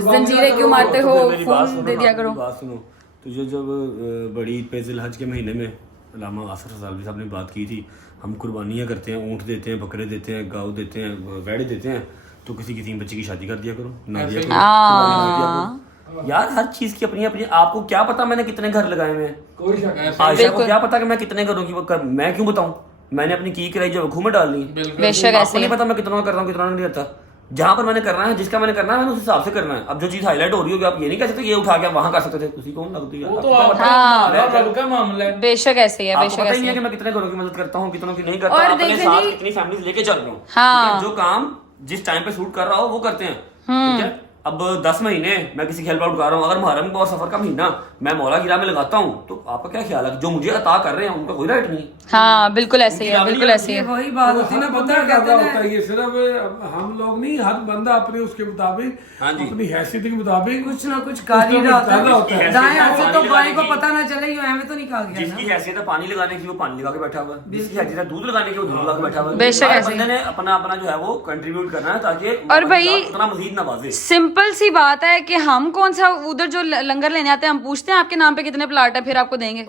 जंजीरें क्यों मारते हो, खून दे दिया करो। बात सुनो, तुझे जब बड़ी ईद पे ज़िलहज के महीने में अल्लामा आसफ सालवी साहब ने बात की थी, हम कुर्बानियाँ करते हैं, ऊँट देते हैं, बकरे देते हैं, गाँव देते हैं, वेड़े देते हैं, तो किसी किसी बच्चे की शादी कर दिया करो, ना दिया करो। यार हर चीज की अपनी अपनी, आपको क्या पता मैंने कितने घर लगाए हुए हैं? आयशा को क्या पता कि मैं कितने घरों की वो मैं क्यों बताऊं? मैंने अपनी की कराई जो घूम में डाल ली, आपको नहीं पता मैं कितना कर रहा हूँ कितना नहीं करता। जहां पर मैंने करना है, जिसका मैंने करना है, मैंने उस हिसाब से करना है। अब जो चीज हाईलाइट हो रही होगी आप ये नहीं कह सकते ये उठा के वहां कर सकते थे, किसी कौन लगती है? वो तो आप का मामला है। बेशक ऐसे ही है, बेशक पता ही नहीं है कि मैं कितने घरों की मदद करता हूँ, कितनों की नहीं करता, अपने साथ कितनी फैमिलीज लेके चल रहा हूँ। जो काम जिस टाइम पे शूट कर रहा हो वो करते हैं, ठीक है? اب 10 مہینے میں کسی ہیلپ آؤٹ کر رہا ہوں, اگر محرم کا اور سفر کا مہینہ میں مولا کی راہ میں لگاتا ہوں تو آپ کا کیا خیال ہے, جو مجھے عطا کر رہے ہیں ان کا کوئی رائٹ نہیں. ہاں بالکل ایسے ہی ہے, بالکل ایسے ہی ہے. وہی بات ہوتی ہے نا, بندہ پتہ کرتا کہتے ہوتا ہیں ہے, یہ صرف ہم لوگ نہیں, ہر بندہ اپنے اس کے مطابق اپنی حیثیت کے مطابق کچھ نہ کچھ کر ہی رہا ہوتا ہے. دائیں ہاتھ سے تو بائیں کو پتہ نہ چلے, یوں ایویں تو نہیں کہا گیا جس نا. کی حیثیت ہے پانی لگانے کی وہ پانی لگا کے بیٹھا ہوا ہے, جس کی حیثیت ہے دودھ لگانے کی وہ دودھ لگا کے بیٹھا ہوا ہے. بے شک ہر ایسے ہی. بندے نے اپنا اپنا جو ہے وہ کنٹریبیوٹ کرنا ہے تاکہ اور بھائی اتنا مزید نوازے. سمپل سی بات ہے کہ ہم کون سا ادھر جو لنگر لینے آتے ہیں ہم پوچھتے ہیں آپ کے نام پہ کتنے پلاٹ ہے, پھر آپ کو دیں گے.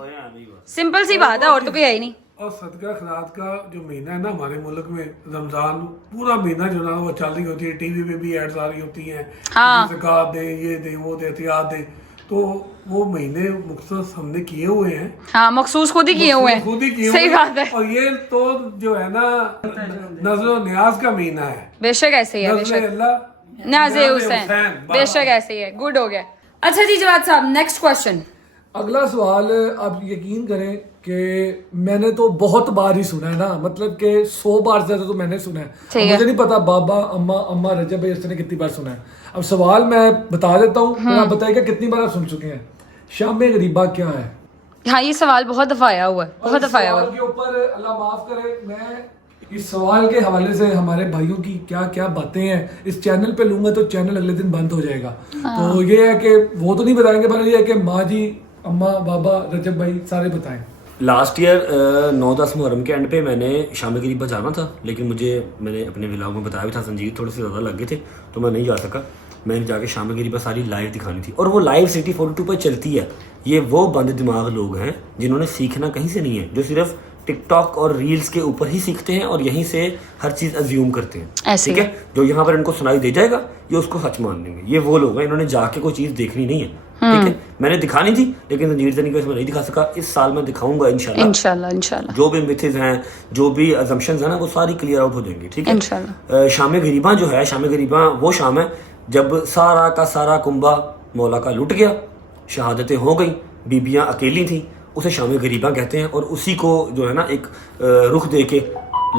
سمپل سی بات ہے, اور تو کوئی ہے ہی نہیں. اور صدقہ خیرات کا جو مہینہ ہے نا ہمارے ملک میں, رمضان پورا مہینہ جو نا وہ چل رہی ہوتی ہے, ٹی وی پہ بھی ایڈز آ رہی ہوتی ہیں, زکوٰۃ دیں, یہ دیں, وہ دیں, احتیاط دیں. تو وہ مہینے مختص ہم نے کیے ہوئے ہیں. ہاں مخصوص خود ہی کیے ہوئے ہیں, خود ہی کیے صحیح ہوئے بات ہے. اور یہ تو جو ہے نا نظر و نیاز کا مہینہ ہے. بے شک ایسے ہی ہے, بے نظر شک. اللہ نیاز حسین, بے شک ایسے ہی ہے. گڈ ہو گیا. اچھا جی جواد صاحب, نیکسٹ کوشچن. اگلا سوال, آپ یقین کریں کہ میں نے تو بہت بار ہی سنا ہے نا, مطلب کہ 100 بار سے زیادہ تو میں نے سنا ہے. مجھے نہیں پتا بابا اما رجب بھائی اس نے کتنی بار سنا ہے. اب سوال میں بتا دیتا ہوں, پھر آپ بتائیے گا کتنی بار آپ سن چکے ہیں. شام غریبہ کیا ہے؟ ہاں یہ سوال بہت دفعہ آیا ہوا ہے, بہت دفعہ آیا ہوا ہے. سوال کے اوپر اللہ معاف کرے, میں اس سوال کے حوالے سے ہمارے بھائیوں کی کیا کیا باتیں ہیں اس چینل پہ لوں گا تو چینل اگلے دن بند ہو جائے گا. تو یہ ہے کہ وہ تو نہیں بتائیں گے, پر یہ ہے کہ ماں جی, اما, بابا, رجب بھائی سارے بتائیں. لاسٹ ایئر 9-10 محرم کے اینڈ پہ میں نے شام غریبہ جانا تھا, لیکن میں نے اپنے ولاگ میں بتایا بھی تھا, سنجید تھوڑے سے زیادہ لگ گئے تھے تو میں نہیں جا سکا. میں نے جا کے شام غریبہ ساری لائیو دکھانی تھی, اور وہ لائیو سٹی 42 پہ چلتی ہے. یہ وہ بند دماغ لوگ ہیں جنہوں نے سیکھنا کہیں سے نہیں ہے, جو صرف ٹک ٹاک اور ریلز کے اوپر ہی سیکھتے ہیں اور یہیں سے ہر چیز ازیوم کرتے ہیں. ٹھیک ہے, جو یہاں پر ان کو سنائی دے جائے گا یہ اس کو سچ مان لیں گے. یہ وہ لوگ ہیں, انہوں نے جا کے کوئی چیز دیکھنی نہیں ہے. ٹھیک ہے, میں نے دکھانی تھی لیکن رنجیت زنی کو اس میں نہیں دکھا سکا. اس سال میں دکھاؤں گا انشاءاللہ. جو بھی میتھز ہیں, جو بھی ازمپشنز ہیں نا, وہ ساری کلیئر آؤٹ ہو جائیں گی. ٹھیک ہے, شام غریبہ جو ہے, شام غریبہ وہ شام ہے جب سارا کا سارا کنبہ مولا کا لٹ گیا, شہادتیں ہو گئیں, بیبیاں اکیلی تھیں, اسے شام غریبہ کہتے ہیں. اور اسی کو جو ہے نا ایک رخ دے کے,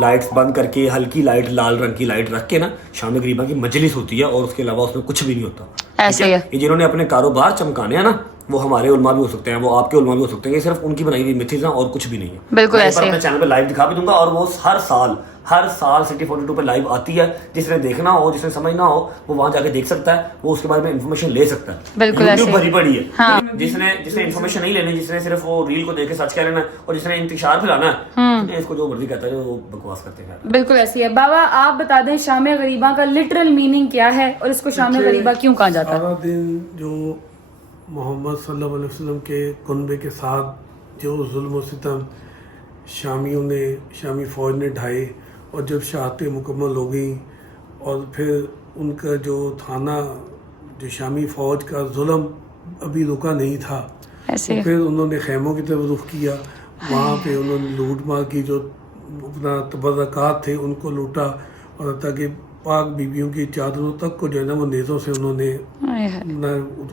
لائٹس بند کر کے, ہلکی لائٹ, لال رنگ کی لائٹ رکھ کے نا شام غریبہ کی مجلس ہوتی ہے, اور اس کے علاوہ اس میں کچھ بھی نہیں ہوتا. ایسے ہے, یہ جنہوں نے اپنے کاروبار چمکانے ہیں نا, وہ ہمارے علماء بھی ہو سکتے ہیں, وہ آپ کے علماء بھی ہو سکتے ہیں. یہ صرف ان کی بنائی ہوئی میتھز ہیں اور کچھ بھی نہیں ہے. بالکل ایسے اپنے چینل پہ لائیو دکھا بھی دوں گا, اور وہ ہر سال سٹی 42 پہ لائیو آتی ہے. جس نے دیکھنا ہو, جس نے سمجھنا ہو, وہ وہاں جا کے دیکھ سکتا ہے, وہ اس کے بارے میں انفارمیشن لے سکتا ہے. بالکل ایسے بھری پڑی ہے. جس نے انفارمیشن نہیں لینی, جس نے صرف وہ ریل کو دیکھ کے سچ کہہ لینا ہے, اور جس نے انتشار پھیلانا ہے, اس کو جو مرضی کہتا ہے وہ بکواس کرتے ہیں. بالکل ایسی ہے. بابا آپ بتا دیں شام غریبہ کا لٹرل میننگ کیا ہے, اور اس کو شام غریبہ کیوں کہا جاتا ہے؟ سارا دن جو محمد صلی اللہ علیہ وسلم کے کنبے کے ساتھ جو ظلم و ستم شامی فوج نے ڈھائے, اور جب شہادتیں مکمل ہو گئیں, اور پھر ان کا جو تھانہ, جو شامی فوج کا ظلم ابھی رکا نہیں تھا, تو پھر انہوں نے خیموں کی طرف رخ کیا. وہاں پہ انہوں نے لوٹ مار کی, جو اپنا تبرکات تھے ان کو لوٹا, اور حتیٰ کہ پاک بیویوں کی چادروں تک کو جو ہے نا وہ نیزوں سے انہوں نے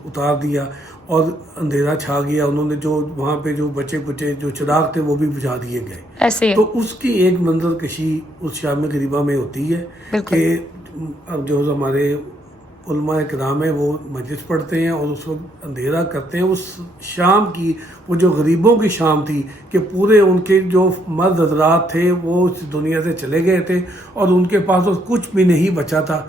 اتار دیا, اور اندھیرا چھا گیا. انہوں نے جو وہاں پہ جو بچے جو چراغ تھے وہ بھی بجھا دیے گئے. تو اس کی ایک منظر کشی اس شام غریبہ میں ہوتی ہے کہ اب جو ہمارے علماء کرام ہیں وہ مجلس پڑھتے ہیں اور اس وقت اندھیرا کرتے ہیں. اس شام کی وہ جو غریبوں کی شام تھی کہ پورے ان کے جو مرد حضرات تھے وہ اس دنیا سے چلے گئے تھے, اور ان کے پاس کچھ بھی نہیں بچا تھا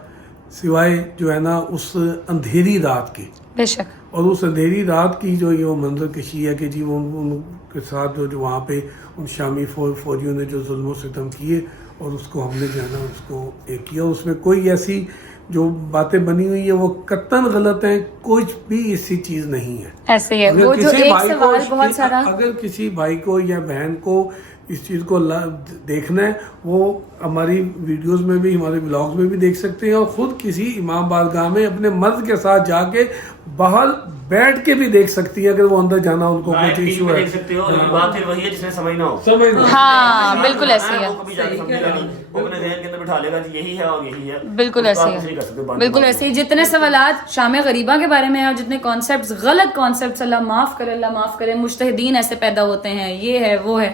سوائے جو ہے نا اس اندھیری رات کے. بے شک. اور اس اندھیری رات کی جو یہ منظر کشی ہے کہ جی وہ ان کے ساتھ جو وہاں پہ ان شامی فوجیوں نے جو ظلم و ستم کیے, اور اس کو ہم نے جو ہے نا اس کو ایک کیا. اس میں کوئی ایسی جو باتیں بنی ہوئی ہیں وہ قطعاً غلط ہیں, کچھ بھی ایسی چیز نہیں ہے. ایسے ہے, وہ جو ایک سوال بہت سارا, اگر کسی بھائی کو یا بہن کو اس چیز کو دیکھنا ہے, وہ ہماری ویڈیوز میں بھی, ہمارے بلاگز میں بھی دیکھ سکتے ہیں, اور خود کسی امام بارگاہ میں اپنے مرد کے ساتھ جا کے باہر بیٹھ کے بھی دیکھ سکتی ہے اگر وہ اندر جانا ان کو کوئی ایشو ہے. بات پھر وہی ہے جس نے سمجھنا ہو. ہاں بالکل ایسے ہے, اپنے ذہن کے اندر بٹھا لے گا یہی ہے اور یہی ہے. بالکل ایسے ہے, بالکل ایسے ہی. جتنے سوالات شام غریبہ کے بارے میں ہیں, اور جتنے کانسیپٹس, غلط کانسیپٹس, اللہ معاف کرے, اللہ معاف کرے, مجتہدین ایسے پیدا ہوتے ہیں, یہ ہے وہ ہے,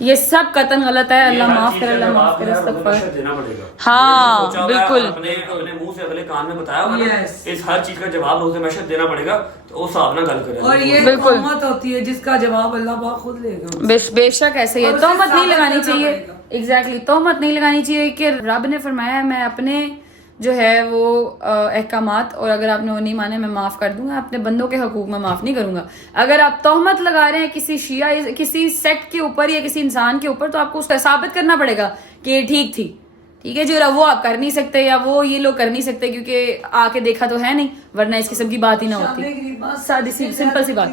یہ سب قطن غلط ہے. اللہ معاف کرے, اللہ معاف کرے. استغفر. دینا پڑے گا. ہاں بالکل, اپنے منہ سے اگلے کان میں بتایا ہوگا نا, اس ہر چیز کا جواب روز ہمیشہ دینا پڑے گا, تو اس حساب نہ گل کرے. اور یہ تہمت ہوتی ہے جس کا جواب اللہ پاک خود لے گا. بے شک ایسے ہی ہے. تہمت نہیں لگانی چاہیے. ایگزیکٹلی, تہمت نہیں لگانی چاہیے کہ رب نے فرمایا ہے میں اپنے جو ہے وہ احکامات, اور اگر آپ نے وہ نہیں مانے میں معاف کر دوں گا, اپنے بندوں کے حقوق میں معاف نہیں کروں گا. اگر آپ تہمت لگا رہے ہیں کسی شیعہ, کسی سیکٹ کے اوپر یا کسی انسان کے اوپر, تو آپ کو اس کو ثابت کرنا پڑے گا کہ یہ ٹھیک تھی, ٹھیک ہے جو وہ آپ کر نہیں سکتے, یا وہ یہ لوگ کر نہیں سکتے کیونکہ آ کے دیکھا تو ہے نہیں, ورنہ اس قسم کی بات ہی نہ ہوتی. سادی سی سمپل سی بات.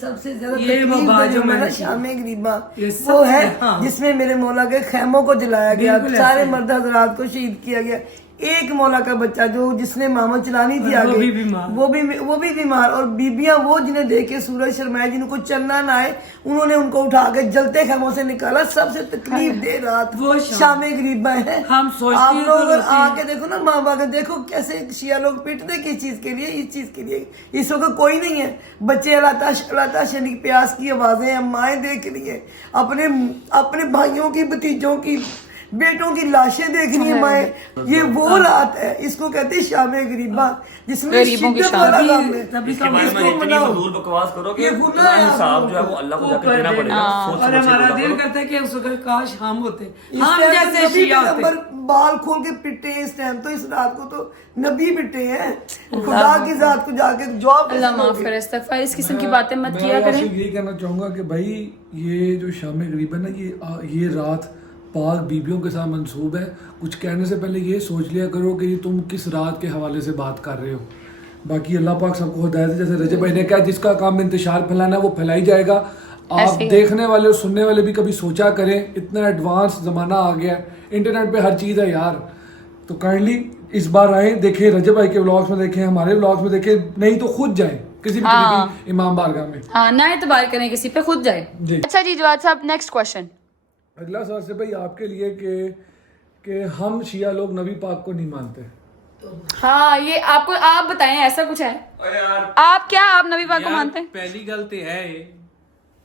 سب سے زیادہ شام غریبہ وہ ہے جس میں میرے مولا کے خیموں کو جلایا گیا, سارے مرد حضرات کو شہید کیا گیا. ایک مولا کا بچہ جو جس نے ماما چلانی تھی آگے وہ بھی بیمار, اور بیبیاں وہ جنہیں دیکھ کے سورج شرمائے, جن کو چلنا نہ آئے, انہوں نے ان کو اٹھا کے جلتے خیموں سے نکالا. سب سے تکلیف دہ رات شام غریبہ ہے. آپ لوگ آ کے دیکھو نا, ماں باپ دیکھو کیسے شیعہ لوگ پیٹتے کس چیز کے لیے, اس چیز کے لیے. اس وقت کوئی نہیں ہے, بچے اللہ شریک پیاس کی آوازیں ہیں, مائیں دیکھ رہی ہیں اپنے بھائیوں کی, بھتیجوں کی, بیٹوں کی لاشیں دیکھنی ہے مائیں. یہ وہ رات ہے, اس کو کہتے ہیں شام غریبہ, جس میں شدت والا غم ہے. اتنی فضول بکواس کرو کہ حساب جو ہے وہ اللہ کو جا کے دینا پڑے گا. اور ہمارا دل کرتا ہے کہ اس وقت کاش ہم ہوتے, ہم جیسے شیعہ ہوتے. بال کھول کے پٹے اس ٹائم, تو اس رات کو تو نبی پٹے ہیں. خدا کی ذات کو جا کے جواب. اللہ معاف کرے, استغفار. اس قسم کی باتیں مت کیا کریں. میں یہی کہنا چاہوں گا کہ بھائی یہ جو شام غریب ہے نا, یہ رات پاک بیبیوں کے ساتھ منسوب ہے. کچھ کہنے سے پہلے یہ سوچ لیا کرو کہ تم کس رات کے حوالے سے بات کر رہے ہو. باقی اللہ پاک سب کو ہدایت ہے. جیسے رجب بھائی نے کہا جس کا کام انتشار پھیلانا ہے وہ پھیلائی جائے گا. آپ دیکھنے والے اور سننے والے بھی کبھی سوچا کریں, اتنا ایڈوانس زمانہ آ گیا ہے, انٹرنیٹ پہ ہر چیز ہے یار. تو کائنڈلی اس بار آئیں, دیکھیں رجب بھائی کے ولاگس میں, دیکھیں ہمارے ولاگس میں, دیکھیں نہیں تو خود جائیں کسی بھی امام بارگاہ میں. ہاں نہ اعتبار کریں کسی پہ, خود جائیں. اچھا جی جواد صاحب, نیکسٹ کوشچن. اگلا سوال سے بھائی آپ کے لیے کہ ہم شیعہ لوگ نبی پاک کو نہیں مانتے. ہاں یہ آپ بتائیں, ایسا کچھ ہے آپ نبی پاک کو مانتے ہیں؟ پہلی گل تو ہے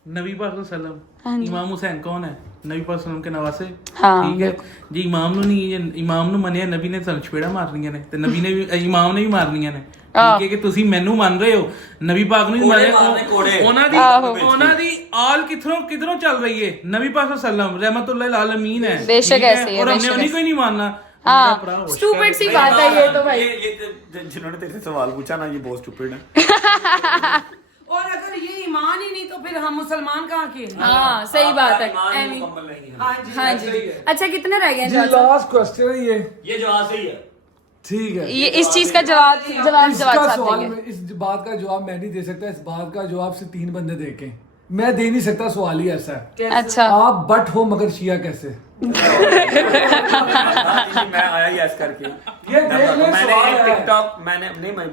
نبی پاک صلی اللہ علیہ وسلم, امام حسین کون ہے؟ نبی پاک صلی اللہ علیہ وسلم کے نواسے. ٹھیک ہے جی, امام نو منیا, نبی نے سن چپیڑا مارنیاں نے, تے نبی نے بھی امام نے بھی مارنیاں نے. ٹھیک ہے کہ تسی مینوں مان رہے ہو, نبی پاک نو مارے. انہاں دی آل کدھروں چل رہی ہے؟ نبی پاک صلی اللہ علیہ وسلم رحمت اللہ للعالمین ہے. بے شک ایسے ہے, اور ہم نے انہیں کو ہی نہیں ماننا. اسٹوپڈ سی بات ہے یہ تو بھائی. جنہوں نے تیرے سے سوال پوچھا نا, یہ بہت اسٹوپڈ ہے. اور اگر یہ ایمان ہی نہیں تو پھر ہم مسلمان کہاں کے؟ ہاں صحیح بات ہے. ہاں جی. اچھا کتنے رہ گئے؟ لاسٹ کوسچن ہے یہ جواب صحیح ہے. ٹھیک ہے, یہ اس چیز کا جواب اس بات کا جواب میں نہیں دے سکتا. اس بات کا جواب سے 3 بندے دیکھیں, میں دے نہیں سکتا. سوال ہی ایسا ہے. اچھا آپ بٹ ہو مگر شیعہ کیسے؟ میں آیا ہی ایس کر کے,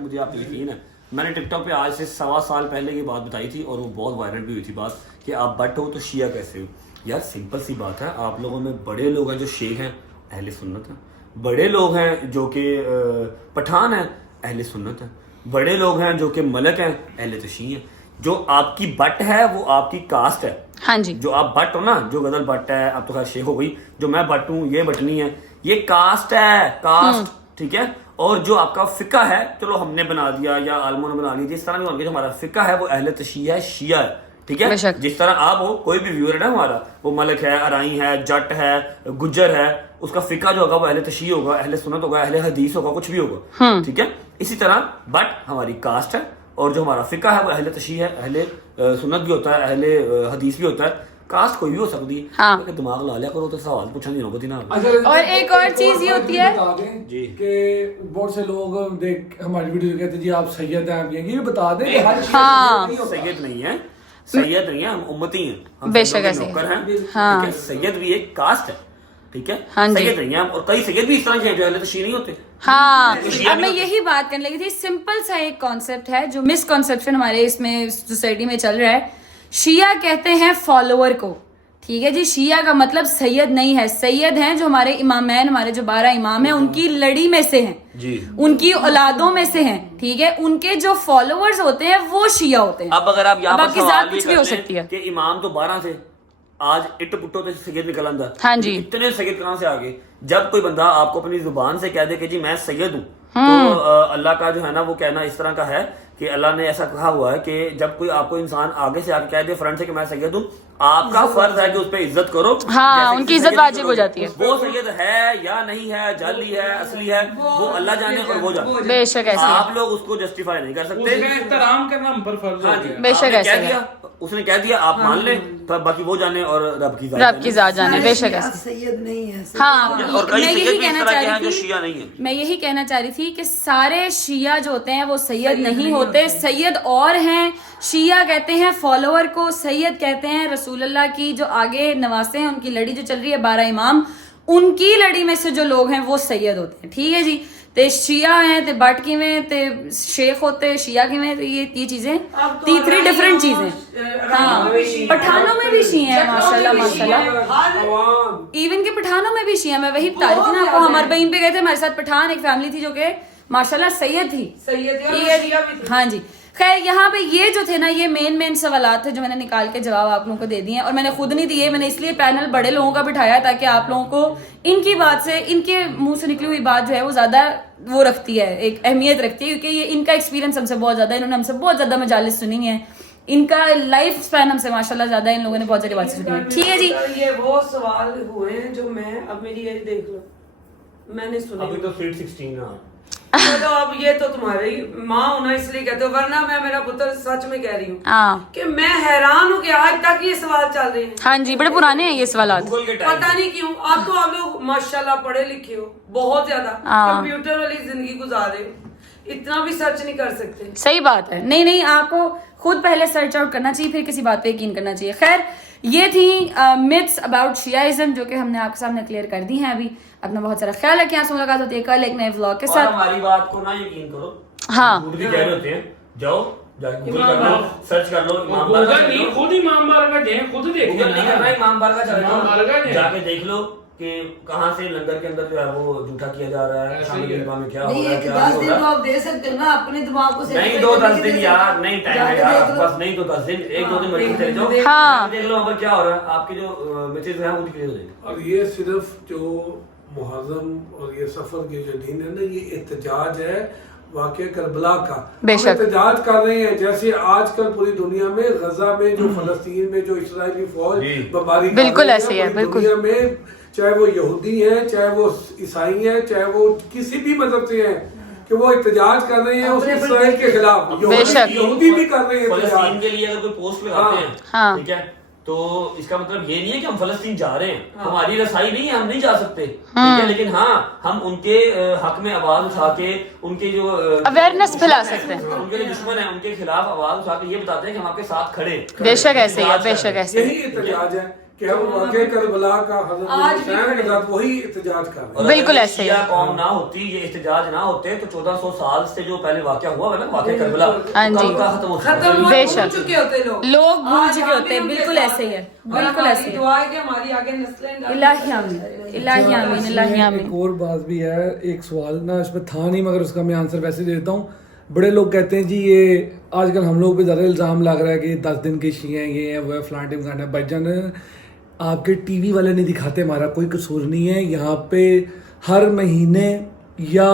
مجھے آپ کو یقین ہے, میں نے ٹک ٹاک پہ آج سے 1.25 سال پہلے یہ بات بتائی تھی, اور وہ بہت وائرل بھی ہوئی تھی بات کہ آپ بٹ ہو تو شیعہ کیسے ہو. یار سمپل سی بات ہے, آپ لوگوں میں بڑے لوگ ہیں جو شیخ ہیں, اہل سنت ہیں. بڑے لوگ ہیں جو کہ پٹھان ہیں, اہل سنت ہیں. بڑے لوگ ہیں جو کہ ملک ہیں, اہل تشیع ہیں. جو آپ کی بٹ ہے وہ آپ کی کاسٹ ہے. ہاں جی, جو آپ بٹ ہو نا, جو غزل بٹ ہے, اب تو خیر شیخ ہو گئی, جو میں بٹ ہوں, یہ بٹنی ہے, یہ کاسٹ ہے, کاسٹ. ٹھیک ہے. اور جو آپ کا فقہ ہے, چلو ہم نے بنا دیا یا عالموں نے بنا لیا, جس طرح بھی جو ہمارا فقہ ہے وہ اہل تشیع ہے, شیعہ ہے. ٹھیک ہے. جس طرح آپ ہو, کوئی بھی ویور ہے نا ہمارا, وہ ملک ہے, ارائی ہے, جٹ ہے, گجر ہے, اس کا فقہ جو ہوگا وہ اہل تشیع ہوگا, اہل سنت ہوگا, اہل حدیث ہوگا, کچھ بھی ہوگا. ٹھیک ہے. اسی طرح بٹ ہماری کاسٹ ہے, اور جو ہمارا فقہ ہے وہ اہل تشیع ہے, اہل سنت بھی ہوتا ہے, اہل حدیث بھی ہوتا ہے. کاسٹ کوئی بھی ہو سکتی ہے, دماغ لا لیا کرو تو سوال پوچھنے نہیں ہوگا نا. اور ایک اور چیز یہ ہوتی ہے جی کہ بہت سے لوگ دیکھ ہماری ویڈیو کہتے ہیں جی آپ سید ہیں, آپ یہ بھی بتا دیں کہ ہر سید نہیں ہے, سید نہیں ہے, ہم امتی ہیں, ہم بے شک نوکر ہیں. ٹھیک ہے. سید بھی ایک کاسٹ ہے. ٹھیک ہے. سید نہیں ہے, اور کئی سید بھی اس طرح کے ہیں جو اہل تشیع نہیں ہوتے. ہاں, اب میں یہی بات کرنے لگی تھی. سمپل سا ایک کانسیپٹ ہے جو مس کنسپشن ہمارے اس میں سوسائٹی میں چل رہا ہے. شیعہ کہتے ہیں فالوور کو. ٹھیک ہے جی, شیعہ کا مطلب سید نہیں ہے. سید ہیں جو ہمارے امامین, ہمارے جو 12 امام ہیں, ان کی لڑی میں سے ہیں, ان کی اولادوں میں سے ہیں. ٹھیک ہے. ان کے جو فالوورز ہوتے ہیں وہ شیعہ ہوتے ہیں. اب اگر آپ یہاں پر باقی ذات کچھ بھی ہو سکتی ہے کہ امام تو 12 تھے, آج اٹ پٹو تو سید نکل آندا. ہاں جی. اتنے سید کہاں سے آگے. جب کوئی بندہ آپ کو اپنی زبان سے کہہ دے کہ جی میں سید ہوں, تو اللہ کا جو ہے نا وہ کہنا اس طرح کا ہے کہ اللہ نے ایسا کہا ہوا ہے کہ جب کوئی آپ کو انسان آگے سے آگے کہہ دے فرنٹ سے کہ میں سید ہوں, آپ کا فرض ہے کہ اس پہ عزت کرو. ہاں, ان کی عزت واجب ہو جاتی ہے. وہ سید ہے یا نہیں ہے, جعلی ہے, اصلی ہے, وہ اللہ جانے اور وہ جانے. بے شک ایسے آپ لوگ اس کو جسٹیفائی نہیں کر سکتے. احترام کرنا ہم پر فرض ہے. بے شک ایسے ہے. اس نے کہہ دیا آپ مان لیں, باقی وہ جانے اور رب کی ذات جانے. بے شک ایسے. سید نہیں ہے. ہاں, اور کئی میں یہی سید کہنا اس طرح چاہ کے ہیں رہی جو تھی, شیعہ نہیں ہیں. میں یہی کہنا چاہ رہی تھی کہ سارے شیعہ جو ہوتے ہیں وہ سید نہیں ہوتے. سید اور ہیں, شیعہ کہتے ہیں فالوور کو, سید کہتے ہیں رسول اللہ کی جو آگے نواسے ہیں, ان کی لڑی جو چل رہی ہے 12 امام, ان کی لڑی میں سے جو لوگ ہیں وہ سید ہوتے ہیں. ٹھیک ہے جی. تے شیعہ ہیں تے بٹ کی میں تے شیخ ہوتے شیعہ کی میں, تو یہ چیزیں تیسری ڈفرینٹ چیزیں. ہاں, پٹھانوں میں بھی شیعہ ہیں ماشاءاللہ ماشاءاللہ. ایون کہ پٹھانوں میں بھی شیعہ. میں وہی بتا رہی تھی نا آپ کو, ہمارے بہن پہ گئے تھے ہمارے ساتھ پٹھان, ایک فیملی تھی جو کہ ماشاءاللہ سید تھی. ہاں جی. خیر یہاں پہ یہ جو تھے نا, یہ مین سوالات تھے جو میں نے نکال کے جواب آپ لوگوں کو دے دیے ہیں, اور میں نے خود نہیں دیے, میں نے اس لیے پینل بڑے لوگوں کا بٹھایا تاکہ آپ لوگوں کو ان کی بات سے, ان کے منہ سے نکلی ہوئی بات جو ہے وہ زیادہ وہ رکھتی ہے, ایک اہمیت رکھتی ہے, کیونکہ یہ ان کا ایکسپیرینس ہم سے بہت زیادہ ہے, انہوں نے ہم سے بہت زیادہ مجالس سنی ہیں, ان کا لائف اسپین ہم سے ماشاءاللہ زیادہ ہے, ان لوگوں نے بہت ساری باتیں سنی ہیں. ٹھیک ہے جی. یہ وہ سوال ہوئے ہیں جو میں, اب میری ایج دیکھ لو, میں نے سنے. ابھی تو سویٹ 16 ہے. چلو اب یہ تو تمہاری ماں ہونا اس لیے کہتے ہو, ورنہ میں میرا پتر سچ میں کہہ رہی ہوں کہ میں حیران ہوں کہ آج تک یہ سوال چل رہے ہیں. ہاں جی, بڑے پرانے ہیں یہ سوالات. پتہ نہیں کیوں. اب تو آپ لوگ ماشاءاللہ پڑھے لکھے ہو بہت زیادہ, کمپیوٹر والی زندگی گزار رہے ہو, اتنا بھی سرچ نہیں کر سکتے. صحیح بات ہے. نہیں, آپ کو خود پہلے سرچ آؤٹ کرنا چاہیے, پھر کسی بات پہ یقین کرنا چاہیے. خیر یہ تھی myths about شیعہزم جو کہ ہم نے آپ کے سامنے کلیئر کر دی ہیں. ابھی اپنا بہت سارا خیال رکھیں. آپ سے ملاقات ہوتی ہے کل ایک نئے ولاگ کے ساتھ. ہماری بات کو نہ یقین کرو. ہاں, بھی کہہ رہے ہوتے ہیں جاؤ گوگل کر لو, سرچ کر لو, امام بارگاہ نہیں, خود امام بارگاہ جائیں, خود دیکھیں. گوگل نہیں کرنا, امام بارگاہ چلے جاؤ, جا کے دیکھ لو کہ کہاں سے لندن کے اندر جو ہے وہ جھوٹا کیا جا رہا ہے, شامل امام میں کیا ہو رہا ہے, کیا نہیں ہو رہا ہے. 10 دن تو آپ دے سکتے ہو نا اپنے دماغ کو. نہیں 2-10 دن یار, نہیں ٹائم ہے یار, بس نہیں تو 10 دن, 1-2 دن مریض چلے جاؤ, دیکھ لو وہاں پر کیا ہو رہا ہے, آپ کے جو میسیج ہیں وہ کلیئر ہو جائیں گے. اور یہ صرف جو محرم اور یہ سفر کے جو دن ہے نا, یہ احتجاج ہے واقعہ کربلا کا. ہم احتجاج کر رہے ہیں جیسے آج کل پوری دنیا میں غزہ میں جو فلسطین میں جو اسرائیلی فوج بمباری کر بالکل رہی ایسے ہے ہے, بالکل دنیا میں, چاہے وہ یہودی ہیں, چاہے وہ عیسائی ہیں, چاہے وہ کسی بھی مذہب سے ہیں, کہ وہ احتجاج کر رہے ہیں اس اسرائیل کے خلاف. یہودی بھی کر رہے ہیں فلسطین کے لیے اگر کوئی پوسٹ لگاتے ہیں, ٹھیک ہے, تو اس کا مطلب یہ نہیں ہے کہ ہم فلسطین جا رہے ہیں, ہماری رسائی نہیں ہے, ہم نہیں جا سکتے, ٹھیک ہے, لیکن ہاں ہم ان کے حق میں آواز اٹھا کے, ان کے جو اویئرنس پھیلا سکتے ہیں, ان کے جو دشمن ہیں ان کے خلاف آواز اٹھا کے یہ بتاتے ہیں کہ ہم آپ کے ساتھ کھڑے. بے شک ایسے ہے, بے شک ایسے. یہی احتجاج ہے کہ ہم واقعہ کربلا کا حضرت حسین کے ساتھ وہی احتجاج کر رہے ہیں. بالکل ایسے شیعہ قوم نہ ہوتی, یہ احتجاج نہ ہوتے, تو 1400 سال سے جو پہلے واقعہ ہوا ہے نا, واقعہ کربلا, کب کا ختم بے ہو شک چکے ہوتے لوگ بھول چکے ہوتے ہیں. بالکل ایسے ہی ہے, بالکل ایسے ہی. دعا ہے کہ ہماری آگے نسلیں الہی آمین, الہی آمین, الہی آمین. ایک اور بات بھی ہے, ایک سوال نا اس میں تھا نہیں مگر اس کا میں آنسر ویسے دے دیتا ہوں. بڑے لوگ کہتے ہیں جی یہ آج کل ہم لوگ پہ زیادہ الزام لگ رہا ہے کہ 10 دن کے شیعہ ہیں, یہ ہے وہ ہے, فلاں ٹائم ہے. بھائی جان آپ کے ٹی وی والے نہیں دکھاتے, ہمارا کوئی قصور نہیں ہے. یہاں پہ ہر مہینے یا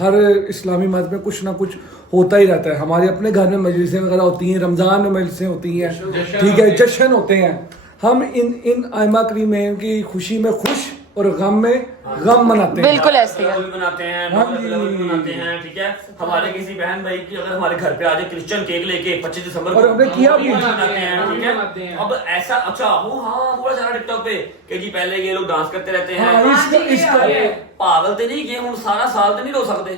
ہر اسلامی مذہب میں کچھ نہ کچھ ہوتا ہی رہتا ہے. ہمارے اپنے گھر میں مجلسیں وغیرہ ہوتی ہیں, رمضان میں مجلسیں ہوتی ہیں, ٹھیک ہے, جشن ہوتے ہیں. ہم ان ائمہ کریم کی خوشی میں خوش اور غم میں غم مناتے ہیں. بالکل ایسے ہے, مناتے ہیں, مناتے ہیں, ٹھیک ہے. ہمارے کسی بہن بھائی کی اگر ہمارے گھر پہ آ جائے کرسچن کیک لے کے 25 دسمبر اور ہم نے کیا بھی مناتے ہیں, ٹھیک ہے. اب ایسا اچھا وہ ہاں پورا چلا ٹک ٹاک پہ کہ جی پہلے یہ لوگ ڈانس کرتے رہتے ہیں, پاگل تو نہیں کہ ہم سارا سال تو نہیں رو سکتے.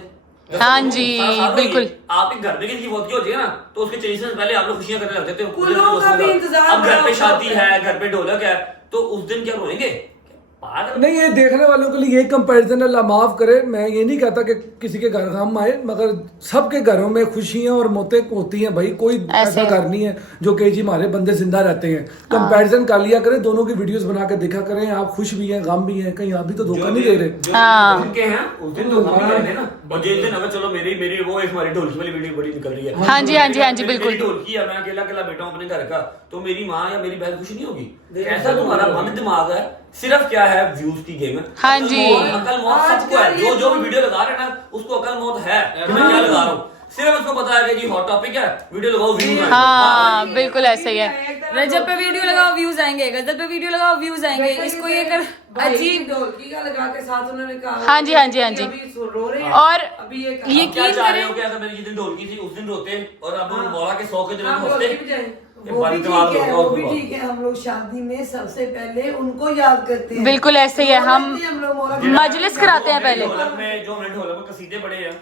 ہاں جی بالکل. آپ کے گھر میں کسی کی فوت کی ہوتی ہے نا, تو اس کے 40 دن پہلے آپ لوگ خوشیاں کرنے لگتے تھے. کلوں کا بھی انتظار. اب گھر پہ شادی ہے, گھر پہ ڈھولک ہے, تو اس دن کیا روئیں گے؟ نہیں, یہ دیکھنے والوں کے لیے یہ کمپیریزن اللہ معاف کرے. میں یہ نہیں کہتا کہ کسی کے گھر غم آئے, مگر سب کے گھروں میں خوشیاں اور موتیں ہوتی ہیں بھائی. کوئی ایسا گھر نہیں ہے جو کہ جی ہمارے بندے زندہ رہتے ہیں. کمپیریزن کر لیا کریں, دونوں کی ویڈیوز بنا کے دیکھا کریں. آپ خوش بھی ہیں, غم بھی ہیں, کہیں آپ بھی تو دھوکہ نہیں دے رہے. ان کے ہیں اس دن تو غم بھی رہے نا. और जिस दिन अगर चलो मेरी वो एक हमारी ढोलकी वाली वीडियो बड़ी निकल रही है, हाँ जी हाँ जी हाँ जी, बिल्कुल। मेरी ढोलकी है, मैं अकेला अकेला बैठा हूँ अपने घर का, तो मेरी माँ या मेरी बहन खुश नहीं होगी? ऐसा तुम्हारा बंद दिमाग है, सिर्फ क्या है व्यूज की गेम है। हाँ जी। अकल मौत सबको है, जो भी वीडियो लगा रहे हैं ना उसको अकल मौत है कि मैं क्या लगा रहा हूँ, सिर्फ उसको पता है कि जी हॉट टॉपिक है, वीडियो लगाओ व्यूज आएंगे। हाँ बिल्कुल ऐसा ही है। रजब पे वीडियो लगाओ व्यूज आएंगे, गजल पे वीडियो लगाओ व्यूज आएंगे, इसको ये कर अजीब ढोलकी का लगा के साथ उन्होंने कहा हाँ जी हाँ जी हाँ जी। अभी रो रहे हैं, और अभी ये क्या यकीन चाह रहे हो करें, कि अगर मेरी जिस दिन ढोलकी थी उस दिन रोते और अब मौला के 100 के दिन हम हंसते? ढोलकी बजाएं। वो भी ठीक है, वो भी ठीक है। हम लोग शादी में सबसे पहले उनको याद करते हैं। बिल्कुल ऐसे ही है, हम लोग मौला मजलिस कराते हैं पहले। ढोलक में जो हमने ढोलक में कसीदे पढ़े हैं,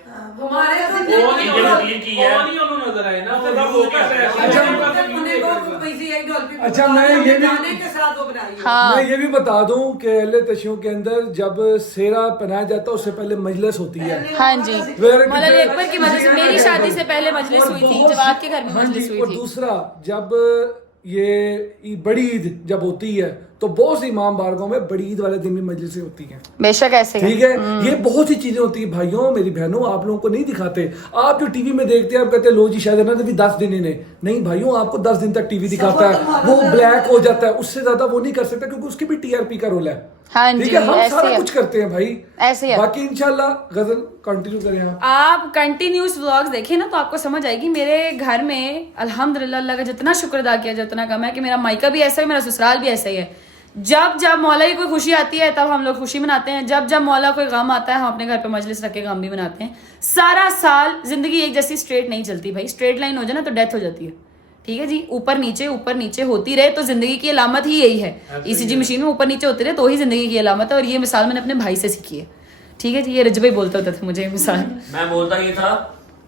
हमारे वो नहीं ये वकील की है। वो नहीं उन्होंने नजर आए ना, उससे वो वो फोकस है। अच्छा, मैं ये भी के साथ वो बनाई है। हाँ मैं ये भी बता दूं कि अहले तशियों के अंदर जब सेहरा पहनाया जाता है उससे पहले मजलिस होती है। हाँ जी, वेर मौलाना अकबर की मजलिस, मेरी शादी से पहले मजलिस हुई थी, जवाद के घर में हाँ मजलिस जी, हुई और थी। दूसरा जब ये बड़ी ईद जब होती है तो बहुत सी इमाम बारगाहों में बड़ी ईद वाले दिन भी मजलिसें होती हैं। बेशक ऐसे ही ठीक है, ये बहुत सी चीजें होती है भाइयों, मेरी बहनों, आप लोगों को नहीं दिखाते। आप जो टीवी में देखते हैं आप कहते हैं लो जी शायद ना भी 10 दिन इन्हें, नहीं भाइयों, आपको 10 दिन तक टीवी दिखाता है, वो ब्लैक हो जाता है, उससे ज्यादा वो नहीं कर सकता क्योंकि उसकी भी टीआरपी का रोल है। हाँ ठीक जी, है, हम ऐसे सारा है। कुछ करते हैं भाई, ऐसे है। बाकी इंशाल्लाह गजल कंटिन्यू करें आप। आप कंटिन्यूस व्लॉग्स देखें ना तो आपको समझ आएगी। मेरे घर में अल्हम्दुलिल्लाह अल्लाह का जितना शुक्र अदा किया जाए उतना कम है कि मेरा मायका भी ऐसा है, मेरा ससुराल भी ऐसा ही है। जब जब मौला की कोई खुशी आती है तब हम लोग खुशी मनाते हैं, जब जब मौला कोई गम आता है हम अपने घर पे मजलिस रख के गम भी मनाते हैं। सारा साल जिंदगी एक जैसी स्ट्रेट नहीं चलती भाई, स्ट्रेट लाइन हो जाए ना तो डेथ हो जाती है। ठीक है जी, ऊपर नीचे होती रहे तो जिंदगी की अलामत ही यही है। ईसीजी मशीन में ऊपर नीचे होती रहे तो ही जिंदगी की अलामत है, और ये मिसाल मैंने अपने भाई से सीखी है। ठीक है जी, ये रजब भाई बोलता होता था मुझे ये मिसाल। मैं बोलता ये था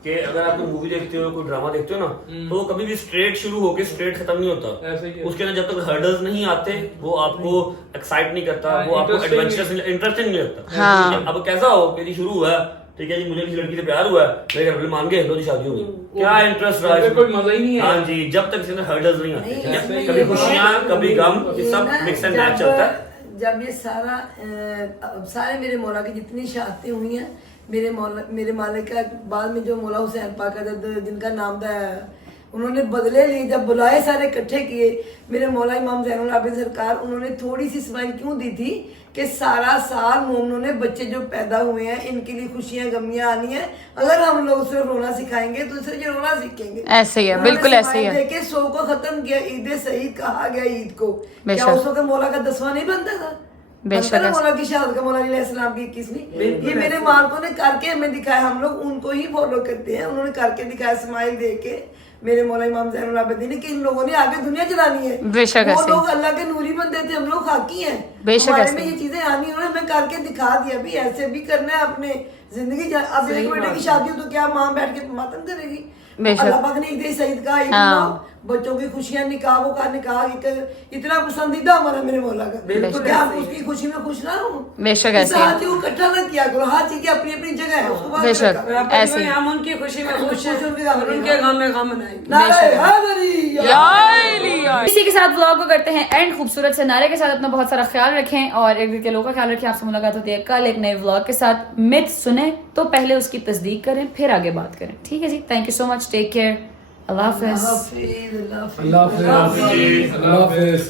कि अगर आप कोई मूवी देखते हो, कोई ड्रामा देखते हो ना, तो वो कभी भी स्ट्रेट शुरू होके स्ट्रेट खत्म नहीं होता। ऐसे ही है। उसके अंदर जब तक हर्डल्स नहीं आते वो आपको एक्साइट नहीं करता, वो आपको interesting एडवेंचरस इंटरेस्टिंग नहीं लगता। हाँ। ठीक है, अब कैसा हो कि जी शुरू हुआ है, ठीक है जी, मुझे किसी लड़की से प्यार हुआ है, मेरे घर वाले मान गए, लो जी शादी हो गई, क्या इंटरेस्ट रहा इसमें कोई मजा ही नहीं है। हाँ जी, जब तक इसके अंदर हर्डल्स नहीं आते, ठीक है? कभी खुशियां कभी गम, ये सब मिक्स एंड मैच चलता है। जब ये सारे मेरे मौला की जितनी शहादतें हुई हैं, मेरे मालिक का बाद में जो मौला हुसैन पाक जिनका नाम था, उन्होंने बदले लिए, जब बुलाए सारे इकट्ठे किए, मेरे मौला इमाम ज़ैनुल आबिदीन सरकार, उन्होंने थोड़ी सी स्माइल क्यों दी थी कि सारा साल मोमनों ने बच्चे जो पैदा हुए हैं इनके लिए खुशियां गमियां आनी है, अगर हम लोग सिर्फ रोना सिखाएंगे तो सिर्फ ये रोना सीखेंगे। ऐसे ही है, बिल्कुल ऐसे ही है। देखे 100 को खत्म किया, ईद सईद कहा गया ईद को, क्या बेशक। उस वक्त मौला का 10वां नहीं बनता था? बेशक बनता ना ऐसे। मौला की शहादत का, मौला अलैहिस्सलाम की 21वीं। ये मेरे मालकों ने करके हमें दिखाया, हम लोग उनको ही फॉलो करते हैं, उन्होंने करके दिखाया, स्माइल दे के मेरे मौला इमाम ज़ैनुल आबिदीन ने, कि इन लोगों ने आगे दुनिया चलानी है। बेशक वो ऐसे। लोग अल्लाह के नूरी बंदे थे, हम लोग खाकी हैं। बेशक हमारे ऐसे। में ये चीजें आनी, उन्होंने हमें करके दिखा दिया भी ऐसे भी करना है अपने जिंदगी। अब एक बेटे की शादी हो तो क्या माँ बैठ के मातम करेगी? बेशक। अल्लाह पाक ने ईद सईद का, ईद हाँ। मनाओ, बच्चों की खुशियां, निकाह का निकाह, इतना पसंदीदा हमारा मेरे मौला का, तो क्या आप उसकी खुशी में खुश ना हो? बेशक ऐसे इस है। हर चीज को इकट्ठा ना किया करो, हर चीज की अपनी अपनी जगह है, उसको बात बेशक करना। ऐसे ही। हम उनकी खुशी में खुश हैं, उनके गम में उनके गम में गम मनाएंगे। नारे हैदरी। इसी के साथ व्लॉग को करते हैं एंड। खूबसूरत से नारे के साथ अपना बहुत सारा ख्याल रखें और एक दूसरे के लोगों का ख्याल रखें। आपसे मुलाकात होती है कल एक नए व्लॉग के साथ। मिथ सुने तो पहले उसकी तस्दीक करें फिर आगे बात करें। ठीक है जी, thank you so much, take care, अल्लाह हाफिज। अल्लाह हाफिज।